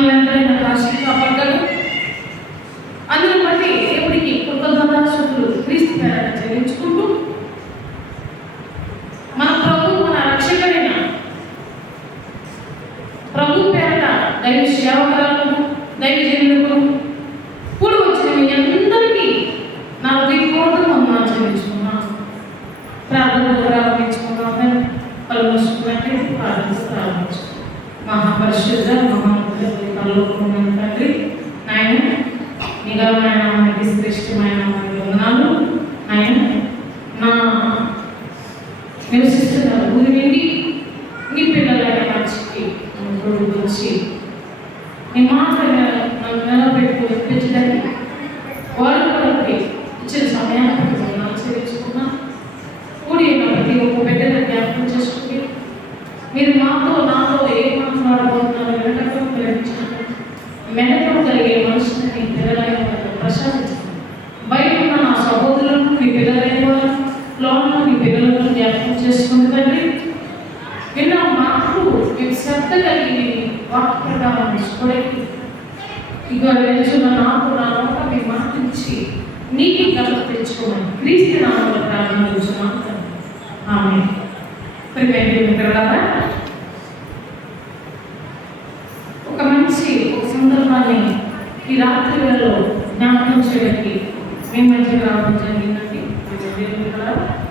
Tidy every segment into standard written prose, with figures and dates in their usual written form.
మనల్ని ఎంతైనా కాశీ కాపాడ్డాడు. అందుని బట్టి దేవుడికి కృతజ్ఞతాస్తుతులు క్రీస్తు పేరట చెల్లించుకుంటూ మన ప్రభు మన రక్షకుడైన ప్రభు పేరట దైవ సేవకులను దైవజనులకు కూడి వచ్చిన మీ అందరికీ నా హృదయపూర్వకంగా చెల్లించుకున్నాను. ప్రార్థన ప్రారంభించుకున్నాను. కలుసుకున్నట్టే ప్రారంభించు. మహాపరిశుద్ధ మహాపరలోకమైన తండ్రి, నాయన నిఘమైన నామానికి శ్రేష్టమైన వందనాలు. ఆయన నా నివసిస్తున్న ఊరి నుండి నీ పిల్లలైన మంచికి వచ్చి నీ మాట నన్ను నిలబెట్టుకు వినిపించడానికి వారి కొరకు ఇచ్చిన సమయాన్ని ఆచరించుకున్నా. కూడి ప్రతి ఒక్క బిడ్డను జ్ఞాపకం చేసుకుని మీరు నాతో ఏ మాట్లాడబోతున్నారో వెనకటం గ్రహించండి. మెడతో కలిగే మనుషుని మీ పిల్లలైన వారిని ప్రశాంతించండి. బయట ఉన్న నా సహోదరులను మీ పిల్లలైన వారు, లోపల మీ పిల్లలను జ్ఞాపకం చేసుకుంటుందండి. విన్న మాటలు మీకు శ్రద్ధ కలిగి వాక్య ప్రకారం తీసుకోవడానికి ఇక వెళ్తున్న నాకు నా నోట మీ మాట ఇచ్చి నీకు కలప తెచ్చుకోమని క్రీస్తు నామములో ప్రారంభించున్నాను. ఆమేన్. ఒక మంచి సందర్భాన్ని ఈ రాత్రి వేళలో జ్ఞాపకం చేయడానికి మీ మధ్య రావడం జరిగిందండి.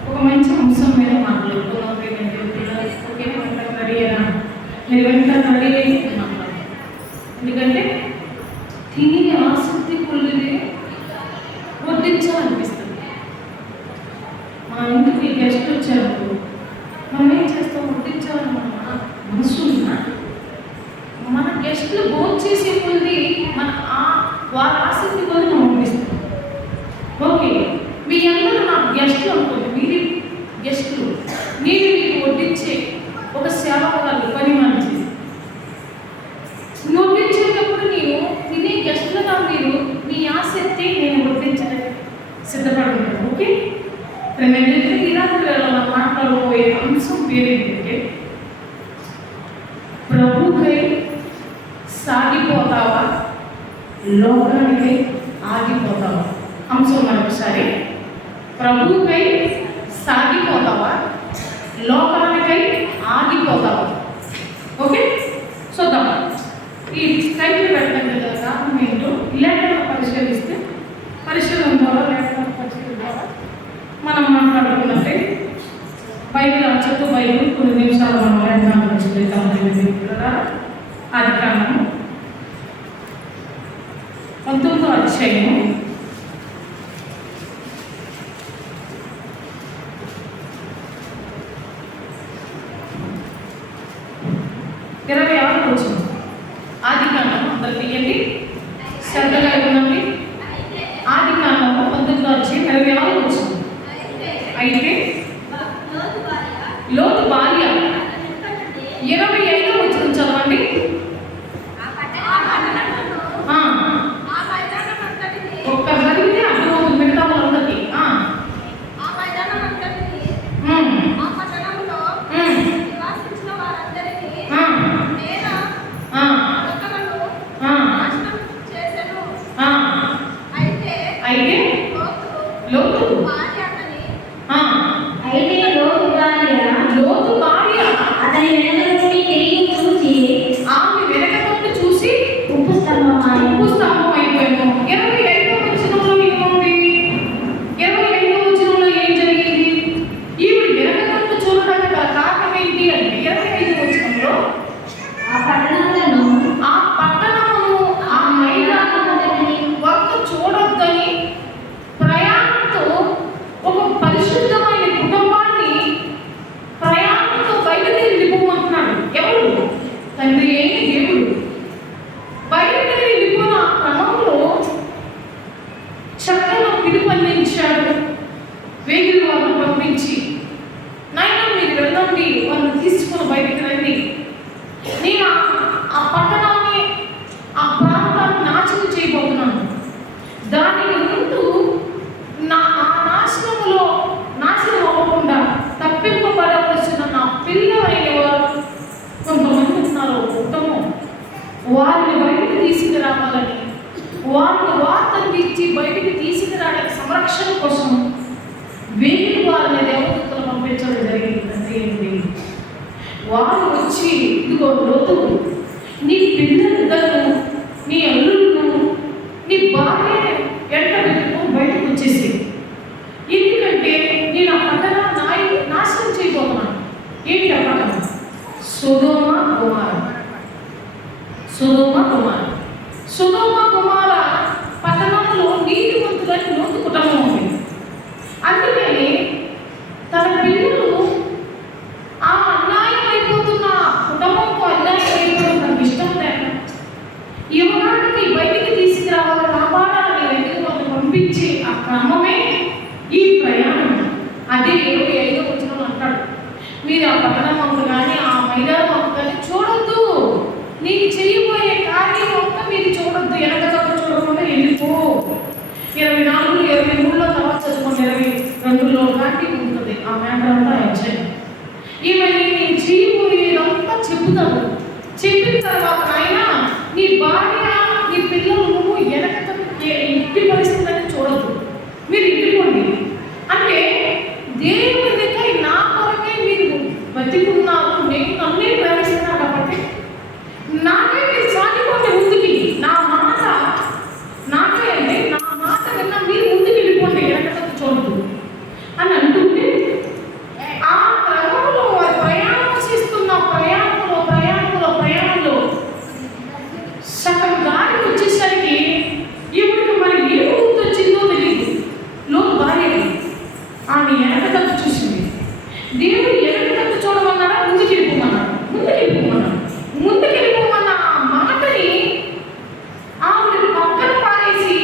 ఒక మంచి అంశం మీద మాట్లాడుతున్నాం. మీరు వెంటనే రెడీ అయితే మాట్లాడాలి. ఎందుకంటే తిని ఆసక్తి కొద్దిదే వడ్డించాలనిపిస్తుంది. మా ఇంటికి గెస్ట్ వచ్చారు, మనం ఏం చేస్తాం? వడ్డించాలన్న మనసు ఉన్నా మన గెస్టులు భోజనం చేసే కొద్ది మన వారి ఆసక్తి కొద్ది మనం వడ్డిస్తాం. ఓకే, మీ అందరూ నాకు గెస్టులు అనుకోండి, మీరు గెస్టులు, నేను మీకు వడ్డించే ఒక సేవకురాలు పని మంచి వడ్డించేటప్పుడు నేను తినే గెస్టులుగా మీరు మీ ఆసక్తి నేను వడ్డించడానికి సిద్ధపడుతున్నాను. ఓకే, ఈ రాత్రి మనం మాట్లాడబోయే అంశం పేరేంటంటే ప్రభుకై సాగిపోతావా, లోకానికై ఆగిపోతావా? అంశం మరొకసారి, ప్రభుకై సాగిపోతావా, లోకానికై ఆగిపోతావా? ఓకే, చూద్దాం. ఈ టైటిల్ పెట్టడం కారణం ఏంటో లేఖను పరిశీలిస్తే పరిశీలన ద్వారా లేఖన పరిశీలన ద్వారా మనం మాట్లాడుకున్నట్టే బైబిల్ చెట్టు బైబిల్ కొన్ని నిమిషాలు మనం లేఖనాలు పరిశీలిద్దాం. ఆదికాండము 19వ అధ్యాయము 26వ వచనం. ఆదికాండము అందరు తీయండి, శ్రద్ధగా ఉండండి. ఆదికాండము 19వ అధ్యాయం 26వ వచనం. అయితే లోతు భార్య 25వ వచనం చదవండి. ఒక్క చదివితే అర్థమవుతుంది మిగతా వాళ్ళందరికీ. అయితే లోతు భార్య అతని వెనక నుండి తిరిగి చూసి ఆమె వెనక నుండి చూసి ఉప్పు స్తంభం అయిపోయాను. 25వ వచనంలో ఏముంది? 25వ వచనంలో ఏం జరిగింది? ఈవిడ వెనక నుండి చూడడానికి గల కారణం ఏంటి అంటే 25వ వచనంలో ఆ పట్టణమును ఆ మైదానమును వద్ద చూడొద్దని ప్రయాణంతో ఒక పరిశుద్ధమైన కుటుంబాన్ని ప్రయాణంతో బయలుదేరి వెళ్ళిపోమంటున్నాడు. ఎవరు? తండ్రి అయిన దేవుడు. బయలుదేరి వెళ్ళిపోయిన ఆ క్రమంలో చక్కగా పిలుపందించాడు. వేగిరి వాళ్ళని పంపించి, నాయన మీరు వెళ్ళండి, వాళ్ళని తీసుకుని బయటికి రండి, నేను ఆ పట్టణాన్ని ఆ ప్రాంతాన్ని నాశనం చేయబోతున్నాను. దానికి ముందు నాశనం అవ్వకుండా తప్పింపబడవలసిన నా పిల్లలైన వారు కొంతమంది ఉన్నారు, ఉత్తమం, వారిని బయట బయటకు తీసుకురావాలని, వారికి వార్తను ఇచ్చి బయటికి తీసుకురావడానికి సంరక్షణ కోసం వేయి వారిని దేవదూతలు పంపించడం జరిగింది. వారు వచ్చి ఇదిగో లోతు, నీ పిల్లలిద్దరు, నీ అల్లులను, నీ భార్య ఎంట పెట్టుకుని బయటకు వచ్చేసి, ఎందుకంటే నేను ఆ పట్టణాన్ని నాశనం చేయబోతున్నాను. ఏంటి ఆ పట్టణం? సొదొమ గొమొర్రా. సొదొమ గొమొర్రా పట్టణంలో నీతిమంతులైన లోతు కుటుంబం ఉంది. అందుకని తన పిల్లలు ఆ అన్యాయం అయిపోతున్న కుటుంబంతో అన్యాయం అయిపోతున్న తనకు ఇష్టం లేక యువనానికి బయటికి తీసుకురావాలని, కాపాడాలని వెతుకు వాళ్ళు పంపించి ఆ క్రమమే ఈ ప్రయాణం. అదే 25వ వచనంలో అంటాడు, మీరు ఆ పట్టణం వంక కానీ ఆ మైదానం వంక కానీ చూడొద్దు, నీకు చేయబోయే కార్యం వంక మీరు చూడొద్దు, వెనక తప్ప చూడకుండా వెళ్ళిపో. 24, 23లో తర్వాత చదువుకోండి, 22లో లాంటి ఉంటుంది ఆ మ్యాటర్ అంతా వచ్చాయి. ఈమెని నేను చేయబోయేదంతా చెబుతాను. చెప్పిన తర్వాత ఆయన నీ భార్య, నీ పిల్లలు నువ్వు వెనక ఇంటి పరిస్థితులని చూడద్దు, మీరు ఇంటికోండి అంటే దేవునికై నా కొరకే మీరు బతికున్నారు, నేను నన్నే ప్రేమిస్తున్నాను కాబట్టి నాకే మీరు సాగిపోతే ముందుకి, నా మాట నాకే అంటే నా మాట కన్నా మీరు ముందుకు వెళ్ళిపోండి, వెనక చూడద్దు అని అంటుంటే ఆ క్రమంలో ప్రయాణం చేస్తున్న ప్రయాణంలో సగం దారి వచ్చేసరికి ఈవిడికి మరి ఏ గుర్తు వచ్చిందో తెలియదు. లోతు భార్య ఆమె వెనక తప్పు చూసింది. దేవుడు వెనక తప్పు చూడమన్నారా, ముందుకు వెళ్ళిపోమన్నాడు. ముందుకెళ్ళిపోమన్న ఆ మాటని ఆవిడ పక్కన పారేసి,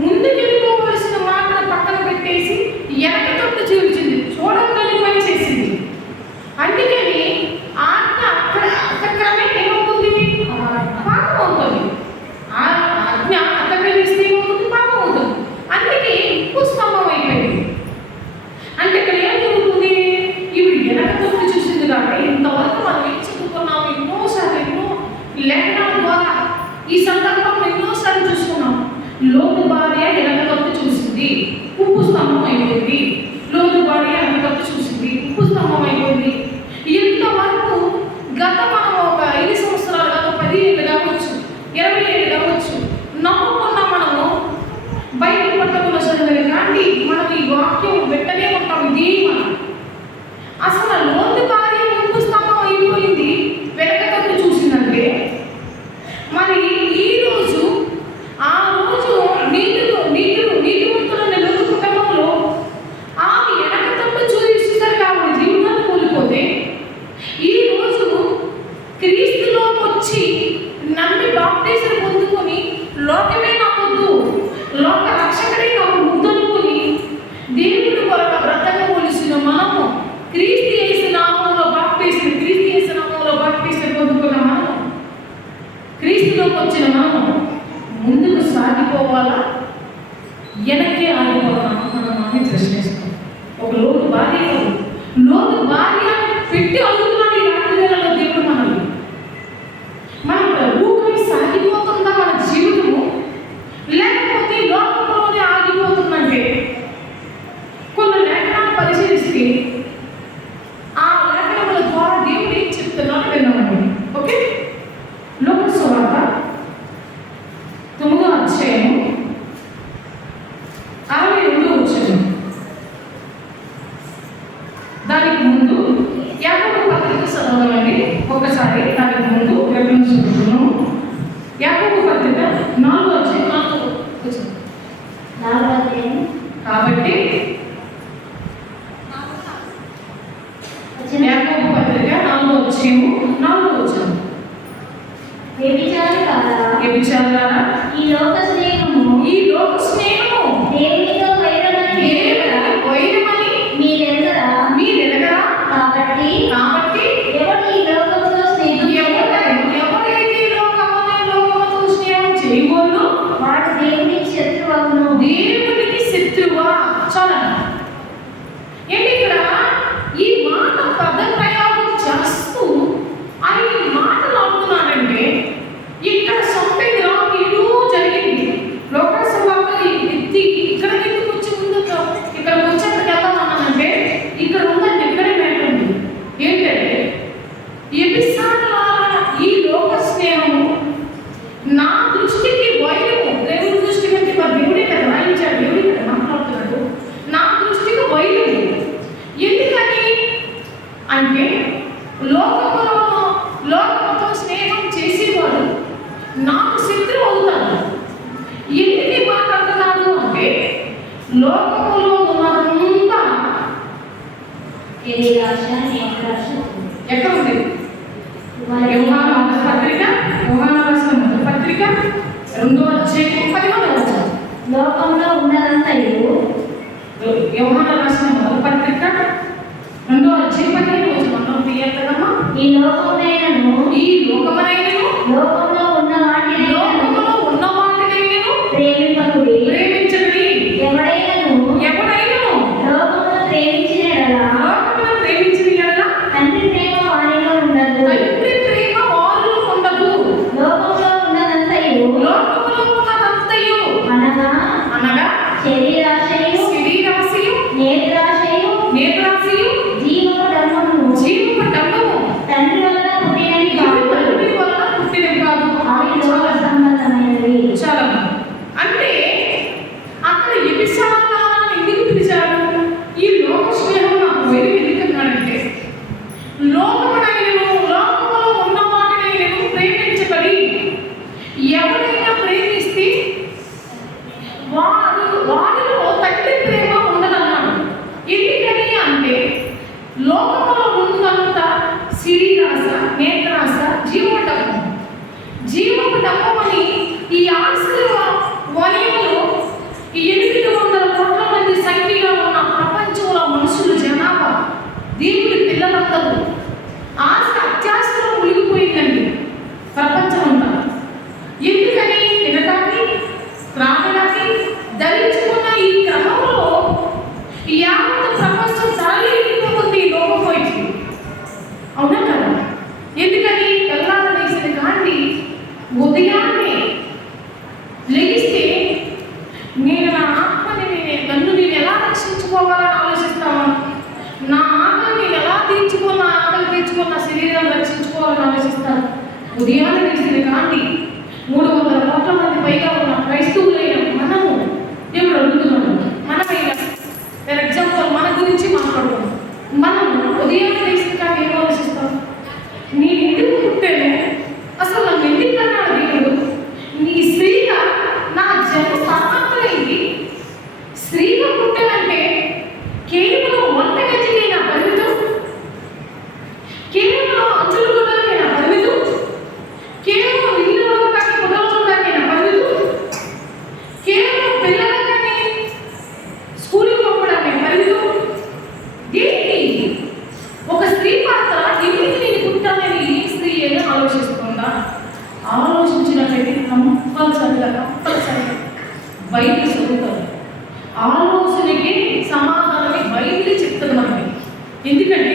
ముందుకెళ్ళిపోవలసిన మాటను పక్కన పెట్టేసి వెనక తప్పు చూపించింది, చూడమని పని చేసింది. అందుకని ఆజ్ఞ అక్రమే ఏమవుతుంది? పాపం అవుతుంది. ఆ ఆజ్ఞ అక్రమిస్తే ఏమవుతుంది? పాపం అవుతుంది. అందుకే పుస్తకం అయిపోయింది. అంటే ఇక్కడ ఏం జరుగుతుంది? ఇప్పుడు వెనక తప్పు చూసింది కాబట్టి ఇంతవరకు మనం ఏం చదువుకున్నాము, ఎన్నో లేఖనాల ద్వారా ఈ సందర్భంలో ఎన్నోసార్లు చూసుకున్నాం. లోతు భార్య వెనక తప్పు చూసింది, ఉప్పు స్తంభం అయిపోయింది. లోతు భార్య వెనక తప్పు చూసింది, ఉప్పు స్తంభం అయిపోయింది. ఇంతవరకు గత మనం ఒక 5 సంవత్సరాలు కాదు, 10 ఏళ్ళు కావచ్చు, 20 ఏళ్ళు కావచ్చు, నమ్ముకున్న మనము బైబిల్ పట్టణంలో చదివిన కానీ మనం ఈ వాక్యం వెంటనే ఉంటాం. ఇది మనం అసలు లోతు భార్య ఉప్పు స్తంభం అయిపోయింది, వెనక తప్పు చూసిందంటే మరి ఈ రోజు ఆ రోజు నీతివంతులైన లోతు కుటుంబంలో ఆమె వెనక తప్పు చూసేసరికి ఆవిడ జీవితాన్ని కోల్పోతే, ఈ రోజు క్రీస్తులో వచ్చి నమ్మి బాప్టిజం పొందుకొని లోకమే నాకొద్దు, లోక రక్షకుడే నాకు ముద్దనుకొని దేవుడి కొరకు బ్రతకవలసిన మనము క్రీస్తు యేసు నామములో బాప్టిజం పొందుకున్న మనము, క్రీస్తులోకి వచ్చిన మనము ముందుకు సాగిపోవాలా, వెనక్కే ఆగిపోవాలా? మనం ప్రశ్నిస్తాం. ఒక లోతు భార్య పెట్టి అడుగుతున్నాడు ఈ రాత్రి వేళలో దేవుడు మనల్ని. మనం ప్రభువుకై సాగిపోతుందా మన జీవితము, లేకపోతే లోకంలోనే ఆగిపోతుందంటే? కొన్ని లేఖనాలు పరిశీలిస్తే ఆ లేఖనముల ద్వారా దేవుడు ఏం చెప్తున్నారో విన్నామండి. ఓకే, లోక సువార్త 9వ అధ్యాయము 62వ వచనం. దానికి ముందు యాకోబు పత్రిక చదవాలండి ఒకసారి. దానికి ముందు రెఫరెన్స్ చూస్తున్నాము. యాకోబు పత్రిక 4వ అధ్యాయం 4వ వచనం. కాబట్టి యాకోబు పత్రిక 4వ అధ్యాయము 4వ వచనం. వ్యభిచారులారా, ఈ లోక స్నేహము దేవునితో వైరమని మీరెరగరా? కాబట్టి ఎవరు ఈ లోకముతో స్నేహం చేయబోను వాడు దేవునికి శత్రువా. చాలా ఏంటి ఇక్కడ ఈ మాట పదప్రయోగం చేస్తూ ఆయన మాటలు ఆడుతున్నాడంటే ఇక్కడ సొంత నాకు శత్రువు అవుతాడు. ఎందుకు ఈ మాట అంటున్నాడు అంటే లోకములో ఉన్నదంతా శరీరాశ, నేత్రాశ. ఎక్కడ ఉంది? యోహాను మొదటి పత్రిక, యోహాను రాసిన మొదటి పత్రిక 2వ అధ్యాయం 10వ వచనం. లోకంలో ఉన్నదంతయు యోహాను రాసిన మొదటి పత్రిక 2వ అధ్యాయం 15వ వచనం. తీయాలి కదమ్మా. ఈ లోకమునైనను ఈ లోకమునైనను లోకంలో ఉన్న లోకములో ఉన్న వాటినైనను ప్రేమింపకుడి. ప్రేమించండి. ఎవడైనను ఎవడైనను లోకమును ప్రేమించిన యెడల లోకమును ప్రేమించిన యెడల తండ్రి ప్రేమ వానిలో ఉండదు. తండ్రి ప్రేమ వారిలో ఉండదు. లోకంలో ఉన్నదంతయు లోకములో ఉన్నదంతయు అనగా అనగా శరీరాశయు, శరీరాశయు, నేత్రాశయు, నేత్రాశయు, జీవపు డంబము జీవపు డంబము తండ్రి వలన పుట్టినవి కావు. తండ్రి వలన పుట్టినవి కాదు. అవి లోక సంబంధమైనవి. చాలా బాగుంది. అంటే అక్కడ ఎపిసాదాలను ఎందుకు పిలిచారు? ఈ లోక స్నేహం నాకు వెలుగు ఎందుకన్నాడంటే లోకమునైనను లోకములో ఉన్న వాటినైనను ప్రేమించబడి ఎవరైనా ప్రేమిస్తే వాడిలో తండ్రి ప్రేమ ఉండదన్నాడు. ఎందుకని అంటే లోకములో ఉన్నంత శరీరాశ, నేత్రాశ, జీవోటము. జీవపు డమ్మని ఈ ఆస్తుల వలయంలో ఈ 800 కోట్ల మంది సంఖ్యగా ఉన్న ప్రపంచంలో మనుషులు జనాభా, దేవుడి పిల్లలందరూ ఆశ అత్యాశలో మునిగిపోయిందండి ప్రపంచం అంతా. ఎందుకని తినడానికి, త్రాగడానికి ధరించుకున్న ఈ క్రమంలో యావత్ ప్రపంచం తరలిపోతుంది ఈ లోకంలోకి. అవునా కదా? ఎందుకని తెల్లార వేసిన కాంతి ఉదయాన్నే లెగిస్తే నేను నా ఆత్మని నన్ను నేను ఎలా రక్షించుకోవాలని ఆలోచిస్తాను. నా ఆకలి నేను ఎలా తీర్చుకున్న శరీరాన్ని రక్షించుకోవాలని ఆలోచిస్తాను. ఉదయాన్నే వేసిన కాంతి 300 కోట్ల మంది పైగా ఉన్న క్రైస్తవులైన మనము దేవుడు అడుగుతున్నాడు. మనమైనా ఫర్ ఎగ్జాంపుల్ మన గురించి మాట్లాడుతున్నాం. మనం ఉదయాన్నే వేసిన కాంతి ఏం ఆలోచిస్తాం? నేను ఎందుకు పుట్టాను? అసలు నన్ను ఎందుకు అన్నాడు దేవుడు? నీ స్త్రీగా నా జన్మ సార్థకమైంది. స్త్రీగా పుట్టానంటే కేవలం వంట గదికి నా పరిమితం, కేవలం అంచులు గుడ్డలకి నా పరిమితం, కేవలం ఇల్లు కానీ గుడ్డలు కానీ నా పరిమితం, కేవలం పిల్లలకని స్కూల్కి పంపడానికి పరిమితం. దేనికి? ఒక స్త్రీ పాత్ర ఎందుకు నేను పుట్టానని ఈ స్త్రీ ఏదో ఆలోచిస్తుందా? ఆలోచించినట్లయితే కంపల్సరిగా బైబిల్ చదువుతారు. ఆలోచనకి సమాధానమే బైబిల్ చెప్తుంది మనకి. ఎందుకంటే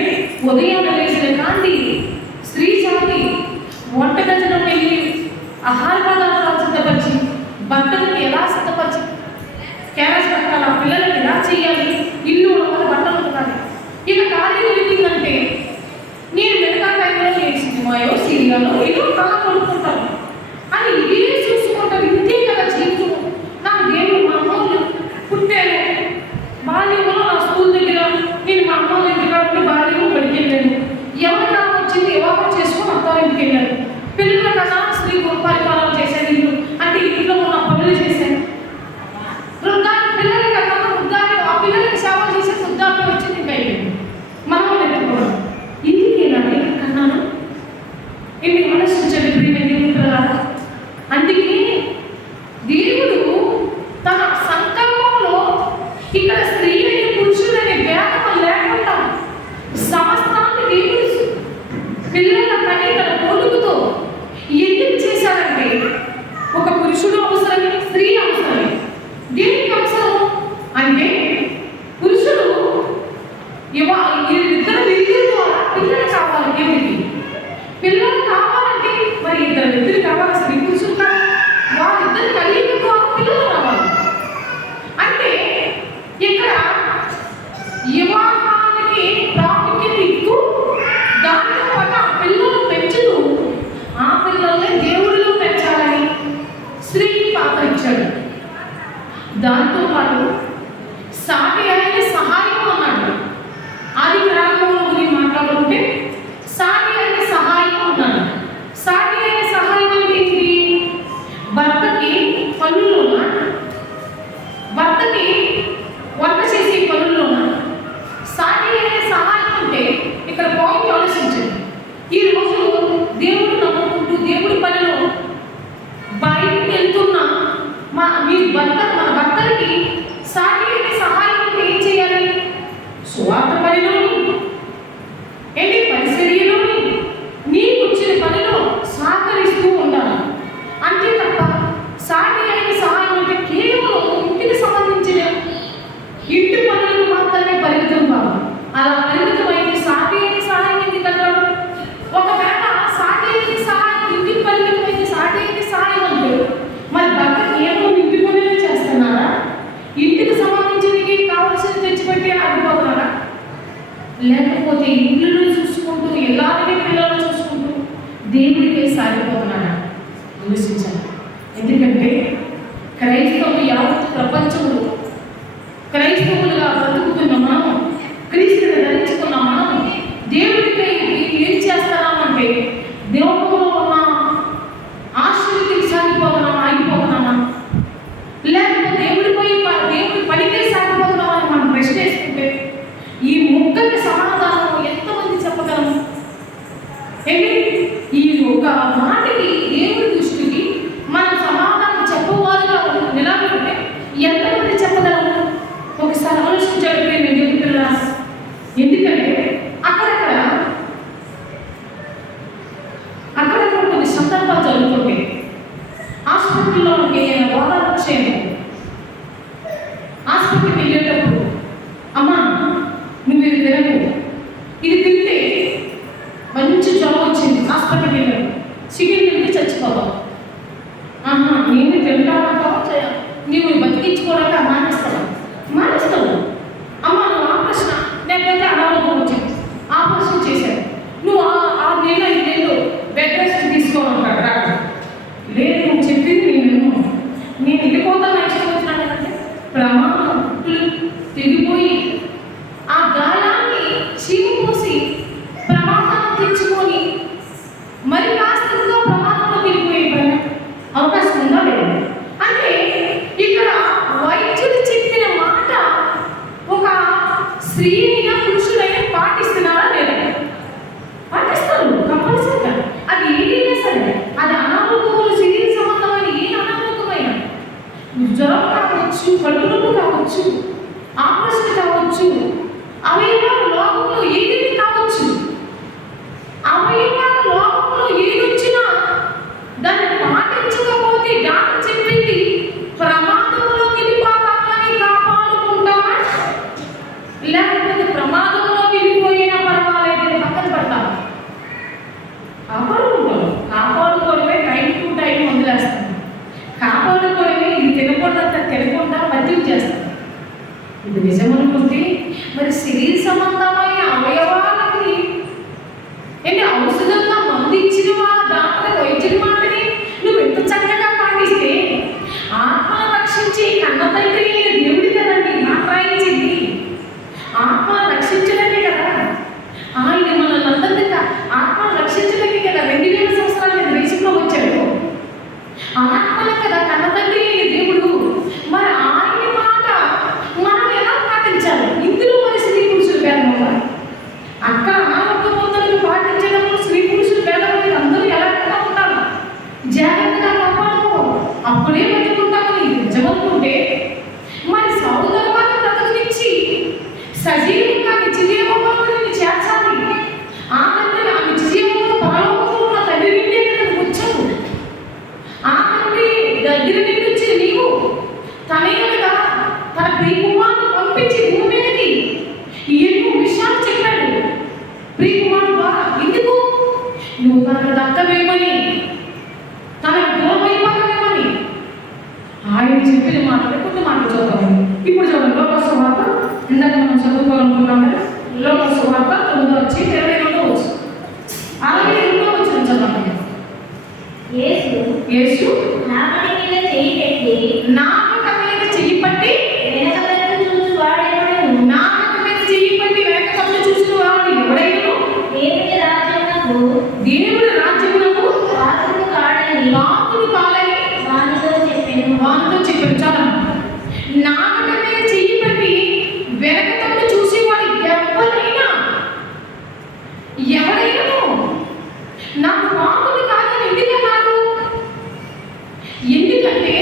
ఉదయాన్నే లేచిన కాంతి స్త్రీ జాతి వంటగదిలో వెళ్ళి ఆహార పదార్థాలు సిద్ధపరిచి, బట్టలకి ఎలా సిద్ధపరిచి క్యారేజ్ పెట్టాలి, ఆ పిల్లలకి ఎలా చేయాలి, ఇల్లు బట్టలు ఉంటున్నాయి. ఇక ఖాళీ దొరికిందంటే నేను మిగతా టైంలో నేను సినిమాయో సీరియాలో ఏదో కళ కొనుక్కుంటాను అని ఇదే చూసుకుంటాను. ఇంతే కదా జీవితం. నాకు దేవుడు మా అమ్మలు పుట్టాను. బాల్యంలో నా స్కూల్ దగ్గర నేను మా అమ్మ ఇంటికాడ బాల్యంలో బడికి వెళ్ళాను. ఎవరి కాలం వచ్చింది వివాహం చేసుకుని అత్తారింటికి వెళ్ళాను. పిల్లల కన్నా స్త్రీ పరిపాలన చేశాను. ఇల్లు అంటే ఇంట్లో ఉన్న పనులు చేశాను. పిల్లలకి కన్నా వృద్ధాప్యం, ఆ పిల్లలకి సేవ చేసే వృద్ధాప్యం వచ్చింది. ఇంకా అయిపోయింది. మనం ఎత్తుకోవడం ఇందుకేనండి కన్నాను. ఎన్ని ఆలోచించండి ప్రియమైన. అందుకే దేవుడు తన సంకల్పంలో ఇక్కడ స్త్రీలని పురుషులని భేదం లేకుండా సమస్తాన్ని దేవుడు పిల్లల కని తన కొడుకుతో ఎందుకు చేశారంటే ఒక పురుషుడు అవసరమే, స్త్రీ అవసరమే. దేనికి అవసరం అంటే పురుషుడు ఇద్దరు వ్యక్తుల ద్వారా పిల్లలు కావాలి. దేవుడికి పిల్లలు కావాలంటే మరి ఇద్దరు వ్యక్తులు కావాలి. స్త్రీ పురుషులు కావాలి. వాళ్ళిద్దరు కలిగి ద్వారా పిల్లలు రావాలి. అంటే ఇక్కడ వివాహానికి ప్రాముఖ్యత ఇస్తూ దాంతో పాటు ఆ పిల్లలు పెంచుతూ ఆ పిల్లల్ని దేవుడిలో పెంచాలని స్త్రీకి పాత్ర ఇచ్చాడు. దాంతో పాటు సాటి అయిన సహాయం అన్నాడు. ఆది గ్రంథంలో గురించి మాట్లాడుకుంటే సాటి అయిన సహాయం అన్నాడు. సాటి అయిన సహాయం అంటే ఏంటి? మన భర్తలకి శారీరక సహాయం అంటే ఏం చేయాలి? సువార్త పనిలోని ఏంటి పరిచర్యలోని నీకు వచ్చిన పనిలో సహకరిస్తూ ఉండాలి. అంతే తప్ప శారీరక సహాయం అంటే కేవలం ఇంటికి సంబంధించిన ఇంటి పనులకు మాత్రమే పరిమితం కావాలి. అలా పరిమితం అయితే శారీరక సహాయం ఎందుకు అంటారు? ఒకవేళ శారీరక సహాయం ఇంటికి పరిమితం అయితే శారీరక సహాయం అంటే మరి భర్త కేవలం ఇంటి పనులే చేస్తున్నారా? ఇంటికి సంబంధించినవి కావాల్సిన తెచ్చిపెట్టి ఆగిపోతున్నారా? లేకపోతే ఇల్లు చూసుకుంటూ ఎలాంటి పిల్లలు చూసుకుంటూ దేవుడికే సాగిపోతున్నారా? ఆలోచించాలి. ఎందుకంటే క్రైస్తవులు యావత్ ప్రపంచంలో క్రైస్తవులుగా బ్రతుకుతున్న మనం, క్రీస్తుని ధరించుకున్న మనం దేవుడికై ఏం చేస్తున్నామంటే దేవుడిలో ఉన్న ఆశీర్వదికి సాగిపోతున్నామా, ఆగిపోతున్నామా? లేకపోతే దేవుడి పనికే సాగిపోతున్నామని మనం ప్రశ్న వేసుకుంటే ఈ ముక్కకి సమాధానం ఎంతమంది చెప్పగలము? ఏంటి ఈ ఒక మాటకి దేవుడి దృష్టికి మనం సమాధానం చెప్పవారుగా నిలబడితే ఎంతమంది చెప్పగలము? ఒకసారి ఆలోచించాలి నేను చెబుతున్నా. ఎందుకంటే అక్కడక్కడ కొన్ని సందర్భాలు జరుగుతుంటాయి. హాస్పిటల్లో ఏదైనా రోగాలు వచ్చాయి, హాస్పిటల్కి వెళ్ళేటప్పుడు అమ్మా నువ్వు ఇది తినకు, ఇది తింటే మంచి జ్వరం వచ్చింది, హాస్పిటల్కి వెళ్ళావు, చికెన్ తింటే చచ్చిపోతావు. నేను తింటామంటావా? నీవు బతికించుకోవడానికి మానేస్తావు. అమ్మ నువ్వు ఆపరేషన్, లేకపోతే అనారోగ్యం వచ్చింది, ఆపరేషన్ చేశావు, నువ్వు 6 నెలలు 5 నెలలు బెడ్ రెస్ట్ తీసుకోవాలంటాడు డాక్టర్. లేదు నువ్వు చెప్పింది నేను వెళ్ళిపోతాను ఇష్టం వచ్చినానంటే ప్రమాదం తెగిపోయి ఆ గాయాన్ని చీమపోసి ప్రమాదాన్ని తెచ్చుకొని మరి కాస్త ప్రమాదంలో వెళ్ళిపోయే అవకాశం ఉందా లేదు? అంటే ఇక్కడ వైద్యుడు చెప్పిన మాట ఒక స్త్రీనిగా పురుషుడైనా పాటిస్తున్నారా లేదా? పాటిస్తారు కంపల్సరిగా. అది ఏదైనా సరే, అది అనారోగ్యములు శరీర సంబంధమైన ఏ అనారోగ్యమైన జ్వరం కావచ్చు, కడుపు నొప్పి కావచ్చు, ఆపరేషన్ కావచ్చు, అవయవాల లోకంలో ఏది కావచ్చు, అవయవాల లోకంలో ఏది వచ్చినా దాన్ని పాటించకపోతే డాక్టర్ చెప్పింది ప్రమాదంలో వెళ్ళిపోతామని కాపాడుకుంటామా, లేకపోతే ప్రమాదంలో వెళ్ళిపోయినా పర్వాలేదని పక్కన పడతామా? కాపాడుకోవడమే టైం టు టైం వదిలేస్తాం. కాపాడుకోవడమే ఇది తినకుండా మద్యం చేస్తాం. ఇది నిజమనుకుంటే మరి శరీర సంబంధమైన అవయవాలకి ఏంటి ఔషధంగా మందు ఇచ్చిన డాక్టర్ వైద్యుడి మాటని నువ్వు ఎంత చక్కగా పాటిస్తే ఆత్మను రక్షించి కన్న తండ్రి అయిన దేవుడి కదండి మాట్లాడించింది. ఆత్మను రక్షించడమే కదా, ఆయన మనల్ని అందరినీ ఆత్మను రక్షించడమే కదా 2000 సంవత్సరాల మీద దేశంలో వచ్చాడు. ఆత్మల కదా కన్న తండ్రి అయిన దేవుడు. మరి ఆయన మాట మనం ఎలా పాటించాలి? ఇందులో మరి స్త్రీ పురుషులు భేదం ఉండాలి. అక్కడ అనారోగ్య పొందలను పాటించేటప్పుడు స్త్రీ పురుషులు భేదం అనేది అందరూ ఎలాగైనా ఉంటారు. జాగ్రత్తగా కాపాడుకో, అప్పుడే బతుకుంటామని నిజమనుకుంటే మరి సౌదర్వాన్ని బ్రతకనిచ్చి సజీవంగా నిత్యజీవంలో నిన్ను చేర్చాలి. ఆ తండ్రి ఆ నిత్యజీవంలో పరలోకంలో ఉన్న తండ్రి నిండే కదా వచ్చావు. ఆ తండ్రి దగ్గర నుండి వచ్చి నీవు తనయుడుగా తన ప్రియకుమారుని పంపించి భూమి మీదకి ఎన్నో విషయాలు చెప్పాడు. ప్రియకుమారుడు ద్వారా ఎందుకు? నువ్వు తనకు దక్కవేమని, తనకు దూరం అయిపోతావేమని ఆయన చెప్పిన మాటలు కొన్ని మాటలు చదువుతాము. ఇప్పుడు చదువు లోక సువార్త. ఇందాక మనం చదువుకోవాలనుకున్నాం కదా, లోక సువార్త 9వ అధ్యాయం 22వ వచనం 62వ వచనం చదవండి. యేసు నామటి మీద చెయ్యి పెట్టి నామక మీద చెయ్యి పట్టి వెనక వైపు చూసి వాడెవడెను? నామక మీద చెయ్యి పట్టి వెనక వైపు చూసిన వాడు ఎవడైనా దేవుని రాజ్యమునకు పాత్రుడు కాడని వానితో చెప్పాను. చాలా నామక మీద చెయ్యి పట్టి వెనక తట్టు చూసేవాడు ఎవరైనా నాకు పాత్రుడు కాదని ఎందుకన్నాడు? ఎందుకంటే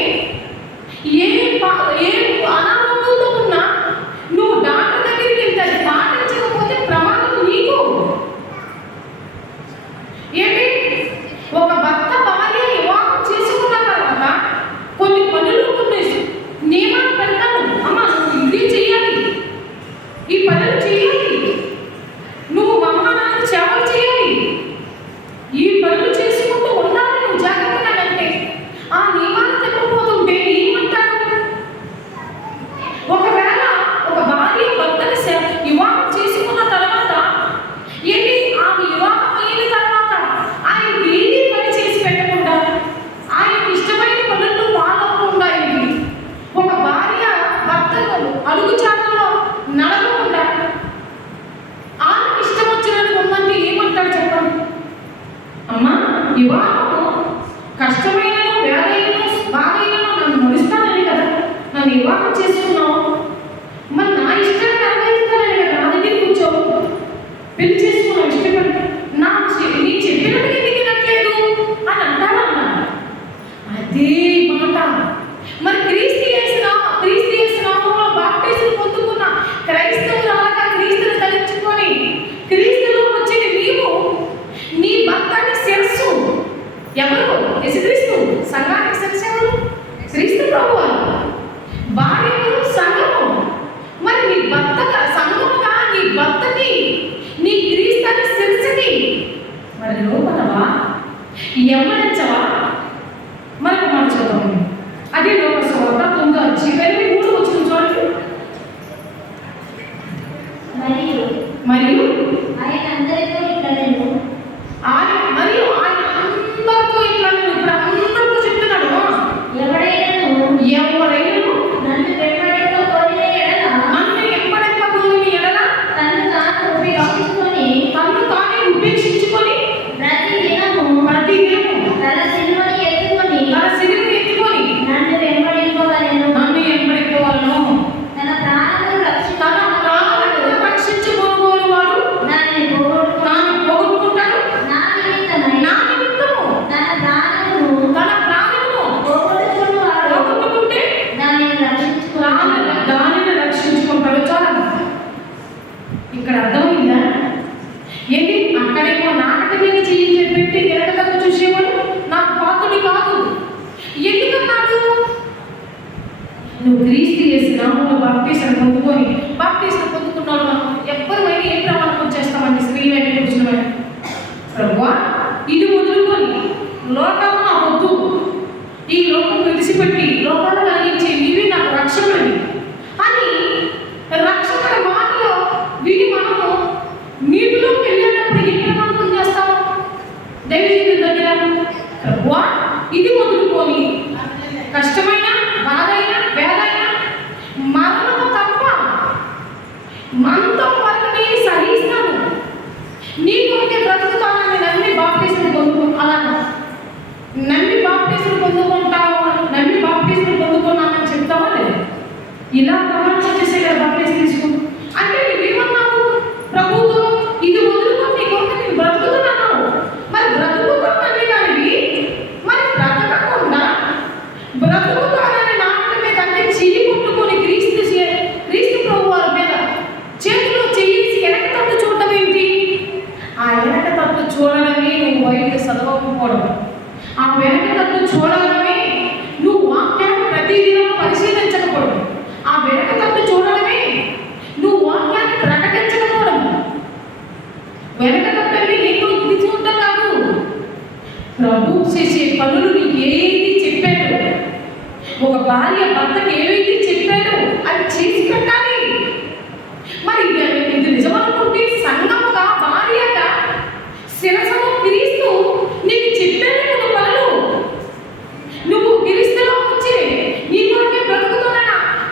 మరి వివాహం చేసుకున్నావు, మరి నా ఇష్టాన్ని నెరవేరుస్తానని కదా నా దగ్గర కూర్చోవు. పెళ్లి చేసుకున్నావు ఇష్టపడి నీ చెప్పినట్టు ఎందుకు వినట్లేదు అని అంటారా అన్నారు. అదే మాట మరి క్రీస్తు యేసునామములో బాప్టిజం పొందుకున్న క్రైస్తవురాలుగా క్రీస్తును ధరించుకొని క్రీస్తులో వచ్చిన నీవు నీ భర్తని శిరస్సు. ఎవరు? యేసుక్రీస్తు. సంఘానికి శిరస్సు ఎవరు? క్రీస్తు ప్రభువారు. భార్య ఎవరు? సంఘము. మరి నీ భర్తగా సంఘముగా నీ భర్తకి నీ క్రీస్తుని శిరస్సుకి మరి లోపలవా ఎమ్మడించవా? మనకు మాట చదువు. అదే లోక సువార్త 9:23 వచ్చిన చూడండి. మరియు ఆయన అందరితో ఇట్లా నేను మరియు ఆయన అందరితో ఇట్లా ఇప్పుడు అందరితో చెప్తున్నాడు. ఎవరైనాను నన్ను వెంబడింప కోరిన ఎడల తన్ను తాను ఉపేక్షించుకొని ప్రతి దినము తన సిలువను ఎత్తుకొని నన్ను వెంబడింపవలెను. తన ప్రాణమును రక్షించుకొనువాడు దానిని పోగొట్టుకుంటాడు. నా నిమిత్తము తన ప్రాణమును పోగొట్టుకుంటే దానిని రక్షించుకుంటాడు. చాలా ఇక్కడ అర్థమైందా? ఏంటి అక్కడేమో నాటకం మీద పెట్టి ఎరగదక్క చూసేవాడు నాకు పాత్రుడి కాదు. ఎందుకన్నాడు? నువ్వు క్రీస్తు యేసునామములో బాప్టిజం పొందుకున్నాడు. మనం ఎవ్వరైనా ఏం ప్రమాణం చేస్తామండి? స్త్రీ వైపు కూర్చున్న ప్రభువా ఇది వదులుకొని లోకము నా వద్దు, ఈ లోకం విడిచిపెట్టి లోకాలు కలిగించే నీవే నాకు రక్షకుడివి అని రక్షకుడి మాటలో విని మనము నీటిలోకి వెళ్ళేటప్పుడు ఏ ప్రమాణం చేస్తాము? దైవజనుల దగ్గర ప్రభువా ఇది వదులుకొని కష్టమైన బాధైన వేదైన మరణము తప్ప మనతో వరకు నేను సహిస్తాను, నీ కొరకే బ్రతుకుతానని నమ్మి బాప్టిజం పొందుకున్నానని చెప్తావా లేదా? ఇలా ప్రమాణం చేసే కదా బాప్టిజం తీసుకో అంటే నువ్వేమన్నావు? ప్రభుతో ఇది వదులుకొని నీ కొరకు నేను బ్రతుకుతున్నాను. మరి బ్రతుకుతానని దానివి మరి బ్రతకకుండా బ్రతుకుతానని నాట మీద అంటే చెయ్యి కొట్టుకొని క్రీస్తు ప్రభు వారి మీద చేతిలో చెయ్యేసి వెనక తట్టు చూడటం ఏంటి? ఆ వెనక తట్టు చూడడమే నువ్వు బయట చదవకపోవడం. ఆ వెనక తట్టు చూడడమే నువ్వు వాక్యాన్ని ప్రతిదినం పరిశీలించకపోవడం. ఆ వెనక తట్టు చూడడమే నువ్వు వాక్యాన్ని ప్రకటించకపోవడం. వెనక తట్టంటే ఏదో ఇది చూడటం కాదు, ప్రభు చేసే పనులు నీకు ఏది చెప్పాడు, ఒక భార్య భర్తకి ఏమైతే చెప్పాడు అది చేసి పెట్టాలి. మరి ఇది నిజమనుకుంటే సంఘముగా భార్యగా శిరస్సులో క్రీస్తు నీకు చెప్పాడు కదా పనులు. నువ్వు క్రీస్తులో వచ్చి నీ కొరకే బ్రతుకుతున్నా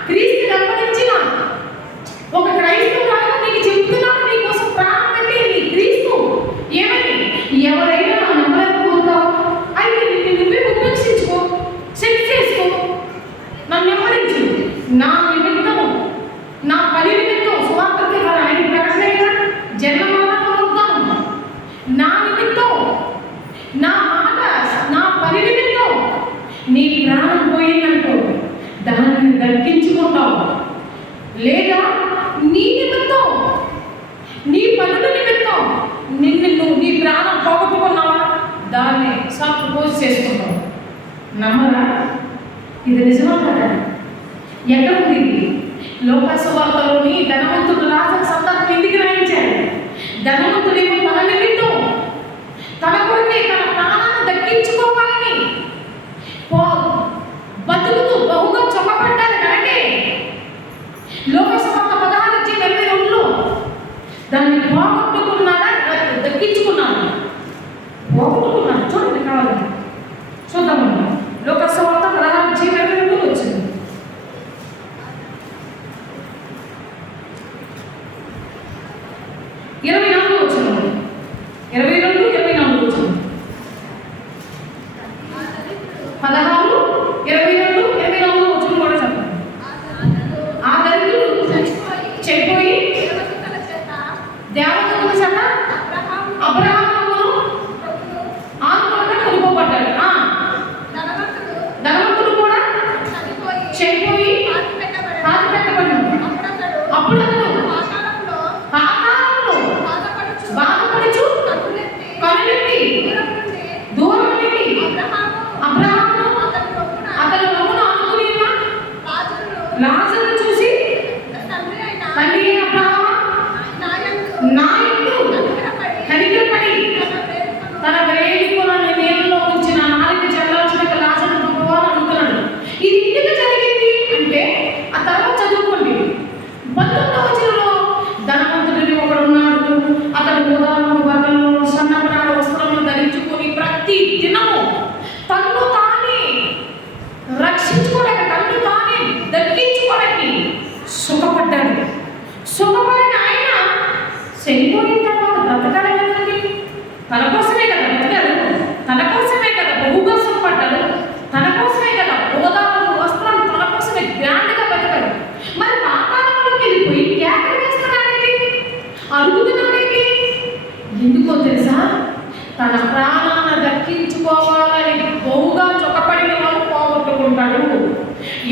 క్రీస్తు వెంబడించిన ఒక క్రైస్తవురాలుగా నీకు చెప్తున్నాను, నీ కోసం ప్రాణం పెట్టి నీ క్రీస్తు ఏమని ఎవరైనా నా నమ్మలేకపోతావు అయితే నువ్వే ఉపేక్షించుకో, సెట్ చేసుకో, నన్ను వెంబడించు. నా నిమిత్తము నా పని నిమిత్తం సువార్తకి ఆయన ప్రకటన జన్మతాను. నా నిమిత్తం నా మాట నా పని నిమిత్తం నీ ప్రాణం పోయిందనుకో దాన్ని దక్కించుకుంటావు. లేదా నీ నిమిత్తం నీ పనుల నిమిత్తం నువ్వు నీ ప్రాణం పోగొట్టుకున్నావా దాన్ని సాకు పోసి చేసుకుంటావు. నమ్మరా? ఇది నిజమా కదా? ఎక్కడ ఉంది ఇది? లోకసువార్తలోని ధనవంతుడు రాసిన సందర్భం ఎందుకు రాయించాడు? ధనవంతుడేమో తన నిమిత్తం తన కొరకే తన ప్రాణాన్ని దక్కించుకోవాలని బతుకుతూ బహుగా చొక్కపడ్డాడు కనుకే లోకసువార్త 16:22 దాన్ని పోగొట్టుకున్నాడా దక్కించుకున్నాడు? పోగొట్టుకున్నాడు. చూడండి కావాలి చూద్దాము. లోకసువార్త 16:22 వచ్చింది. 24 వచ్చింది. 22, 24 వచ్చింది.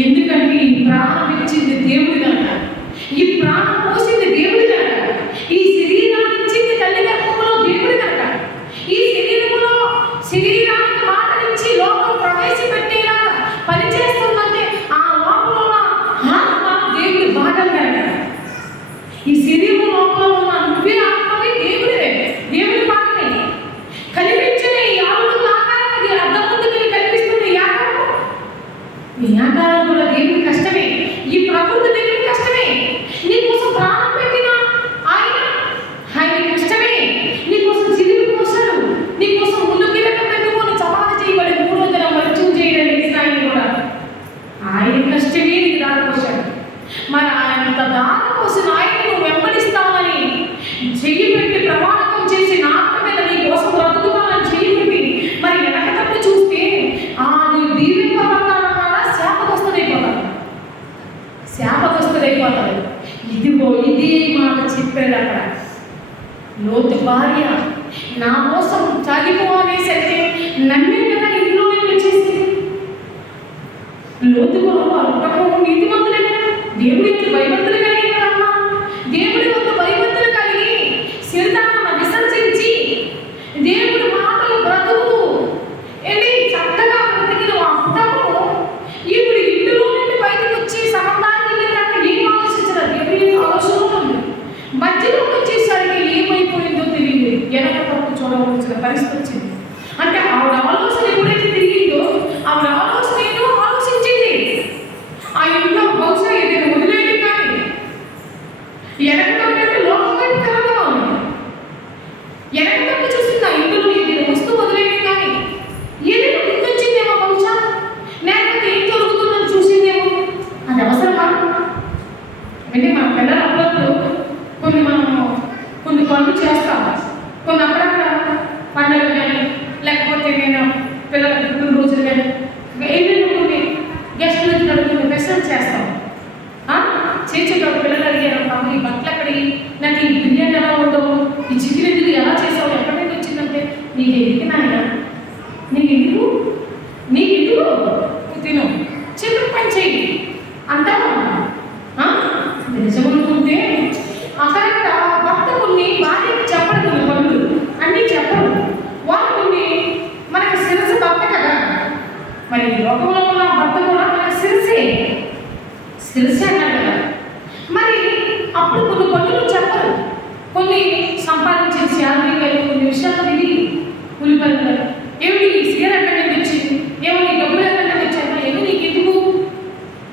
ఎందుకంటే ఈ ప్రాణం ఇచ్చింది దేవుడి కనుక, ఈ ప్రాణం పోసింది దేవుడి కనుక, ఈ శరీరాన్ని ఇచ్చింది తల్లి గర్భంలో దేవుడి కనుక, ఈ శరీరానికి మాటనిచ్చి లోకం ప్రవేశపెట్టేలా పనిచేస్తుందంటే ఆ లోపల ఉన్న ఆత్మ దేవుడి భాగం కనుక, ఈ శరీరం లోపల ఉన్న నువ్వే ఆత్మవే దేవుడే, దేవుడి భాగమే. కనిపించని ఈ ఆవుడు ఆకారం, అది అర్థం ముందుకు కనిపిస్తుంది ఈ ఆకారం, ఈ ఆకారం కూడా దేవుడి కష్టమే, ఈ ప్రకృతి దేవుడి కష్టమే. నీకోసం ప్రాణం పెట్టిన ఆయన కష్టమే, నీకోసం చిరిగి పోసాడు, నీకోసం ముందు కిరకం పెట్టుకొని సమాధి చేయబడి 3వ దినం మృత్యుం చేయడానికి ఆయన కూడా ఆయన కష్టమే నీకు దారిపోసాడు. మరి ఆయన దారి కోసం ఆయన నువ్వు వెంబడిస్తామని చెయ్యి పెట్టి ప్రమాణకం చేసి నా ఆత్మ మీద నీ కోసం బ్రతుకుతామని చెయ్యి పెట్టి మరి వెనక తప్పు చూస్తే నువ్వు దీవింపబడతానన్నారా శాపగ్రస్తుడైపోతాడు. ఇదిగో ఇదే మాట చెప్పాడు అక్కడ. లోతు భార్య నా కోసం సాగిపోవాలేసరికి నమ్మే కదా ఇంట్లో వచ్చేసింది. లోతు నీతిమంతులే కదా, దేవుడి యొక్క భయభక్తులు కలిగి కదమ్మా, దేవుడి యొక్క భయభక్తులు కలిగి శిల్తాన్ని విసర్జించి దేవుడి మాటలు బ్రతుకుతూ ఏంటి చక్కగా బ్రతికిన అర్థము ఇప్పుడు ఇంటిలో నుండి బయటకు వచ్చి సంబంధానికి వెళ్ళినాక ఏం ఆలోచించారు, దేవుడి ఆలోచన ఉంది. మధ్యలోకి వచ్చేసరికి ఏమైపోయిందో తెలియదు, వెనక తప్పు చూడవలసిన పరిస్థితి వచ్చింది. అంటే ఆవిడ ఆలోచన ఎప్పుడైతే తిరిగిందో ఆవిడ ఆలోచన ఏదో ఆలోచించింది. ఆ ఇంట్లో బహుశా ఏదైనా వదిలేయడం కానీ వెనక తప్పు లోకం వైపు తిరగడం, వెనక తప్పు చూసింది. ఆ ఇంట్లో ఏదైనా వస్తువు వదిలేయడం కానీ ఏదైనా గుర్తొచ్చిందేమో బహుశా, లేకపోతే ఏం జరుగుతుందని చూసిందేమో. అది అవసరమా? అంటే మన పిల్లలు అప్పుడప్పుడు కొన్ని పనులు చేస్తాం, కొన్ని అక్కడక్కడ పండుగలు కానీ లేకపోతే నేను పిల్లల రోజులు కానీ ఏదైనా కొన్ని గెస్టులు కొన్ని స్పెషల్ చేస్తాం. చేసేటప్పుడు పిల్లలు అడిగారు, ఈ బట్టలు ఎక్కడి, నాకు ఈ బిర్యానీ ఎలా ఉండవు, ఈ చికెన్ ఎందుకు ఎలా చేసావు, ఎక్కడి నుంచి వచ్చిందంటే నీకు ఎందుకు నాయన, నీకు తిను చికెన్ పని చేయి అంటావా? నిజమనుకుంటే అక్కడక్కడ భర్త కొన్ని భార్యకి చెప్పడు, కొన్ని పనులు అన్నీ చెప్పరు. వాళ్ళు కొన్ని మనకి శిరస్సు భర్త కదా, మరి లోకంలో ఉన్న భర్త కూడా మనకి శిరస్సు అన్నాడు కదా. మరి అప్పుడు కొన్ని పనులు చెప్పరు, కొన్ని సంపాదించిన శాలరీ కొన్ని విషయాలు తెలియదు. ఉల్లిపల్లి ఏమిటి ఈ సీర ఎక్కడి నుంచి వచ్చింది, ఏమో నీ డబ్బులు ఎక్కడి నుంచి వచ్చాను, ఏమి నీకు ఎందుకు,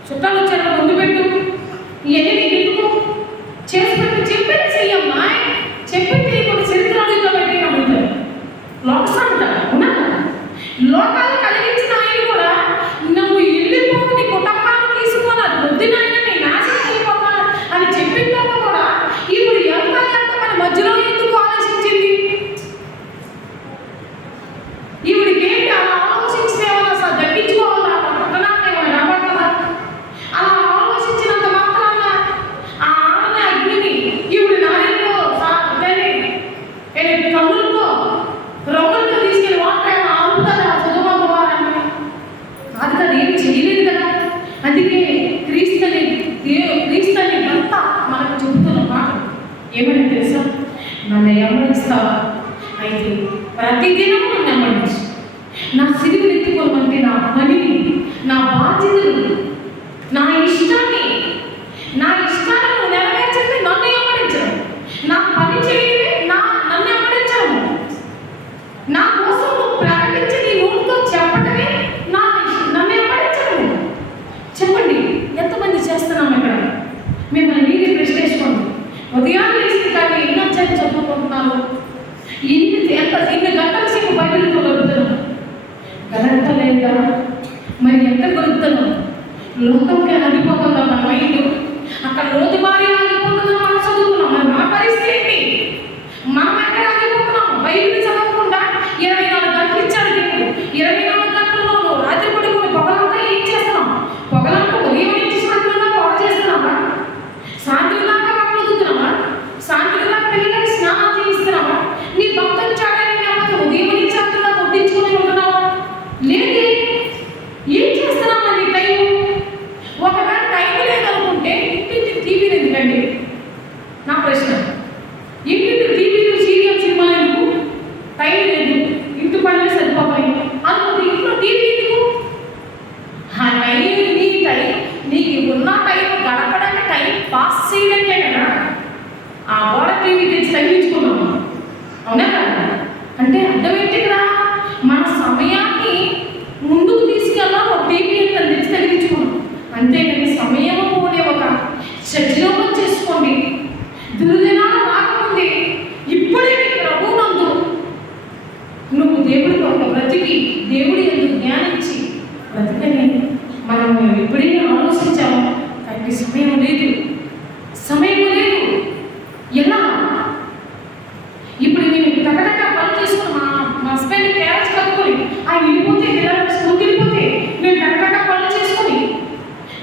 చుట్టాలు వచ్చారు ముందు పెట్టు, ఇవన్నీ నీకు ఎందుకు చేసి పెట్టి చెప్పేది చెయ్యమ్మా, చెప్పేది కొన్ని చరిత్రలో పెట్టి నమ్ముతారు. లోకసంత ఉన్నా లోకాలు కలిగించిన ఆయన కూడా నువ్వు వెళ్ళిపో, నీ కుటుంబాన్ని తీసుకొని అది వద్దు నాయన నేను నాశనం అయిపోతాను అని చెప్పిన కూడా ఇప్పుడు ఎంత మన మధ్యలో ఎందుకు ఆలోచించింది? ఈవిడికి ఏంటి అలా ఆలోచించితే అసలు దక్కించుకోవాలా, పట్టణాన్ని ఏమైనా రాబడదా? అలా ఆలోచించినంత మాత్రాన ఆ ఆమె అగ్నిని ఈవిడ నాయనతో కన్నులతో రొమ్మలతో తీసుకెళ్ళి వాటర్ ఆపుతారా చదువుకోవాలని అది కదా, ఏమి చేయలేదు కదా. అందుకే క్రీస్తుని భర్త మనకు చెబుతున్న మాట ఏమని తెలుసా, నన్ను వెంబడిస్తావా అయితే ప్రతిదినం నన్ను వెంబడించు, నా సిరిని ఎత్తుకోమంటే నా పనిని, నా బాధ్యతలు, నా ఇష్టాన్ని నువ్వు నెరవేర్చండి, నన్ను వెంబడించడం, నా పని చేయడమే నన్ను వెంబడించడం, నా కోసం నువ్వు ప్రకటించి నీ నోటితో చెప్పటమే నన్ను వెంబడించడం. చెప్పండి ఎంతమంది చేస్తున్నాం ఇక్కడ? మిమ్మల్ని మీరే ప్రశ్న వేసుకోండి. ఉదయాన్నే లేచి కానీ ఎన్ని అధ్యాయం చదువుకుంటున్నారు, ఎన్ని గంటల సేపు బయటకు గడుపుతున్నాం, గంట లేదా మరి ఎంత గడుపుతున్నాం? లోకంకి ఆగిపోతుందా మన మైండ్? అక్కడ రోజు భారీ ఆగిపోతుందా మనం చదువుకున్నాం? మరి మన పరిస్థితి ఏంటి? మనం ఎక్కడ ఆగిపోతున్నాం? బయటని చదవకుండా 24 గంటలు ఇచ్చాడు దేవుడు. 24 గంటల్లో రాత్రి పడుకుని పొగలంతా ఏం చేస్తున్నాం? పొగలంతా ఉదయం నుంచి సాయంత్రం దాకా పొగ చేస్తున్నామా? సాయంత్రం దాకా పక్కన వదులుతున్నామా? సాయంత్రం దాకా పిల్లలకి స్నానం చేయిస్తున్నామా? నీ భక్తులు చాడని లేకపోతే ఉదయం నుంచి సాయంత్రం దాకా వడ్డించుకుని ఉంటున్నావా? లేదు. ఏం చేస్తున్నామా నీ టైం? నిజంగానే మనం ఎప్పుడైనా ఆలోచించాము, కానీ సమయం లేదు, సమయం లేదు. ఎలా ఇప్పుడు నేను టకటక పని చేసుకుని మా హస్బెండ్ క్యారేజ్ కట్టుకొని ఆయన వెళ్ళిపోతే పిల్లలు స్కూల్కి వెళ్ళిపోతే నేను టకటక పనులు చేసుకొని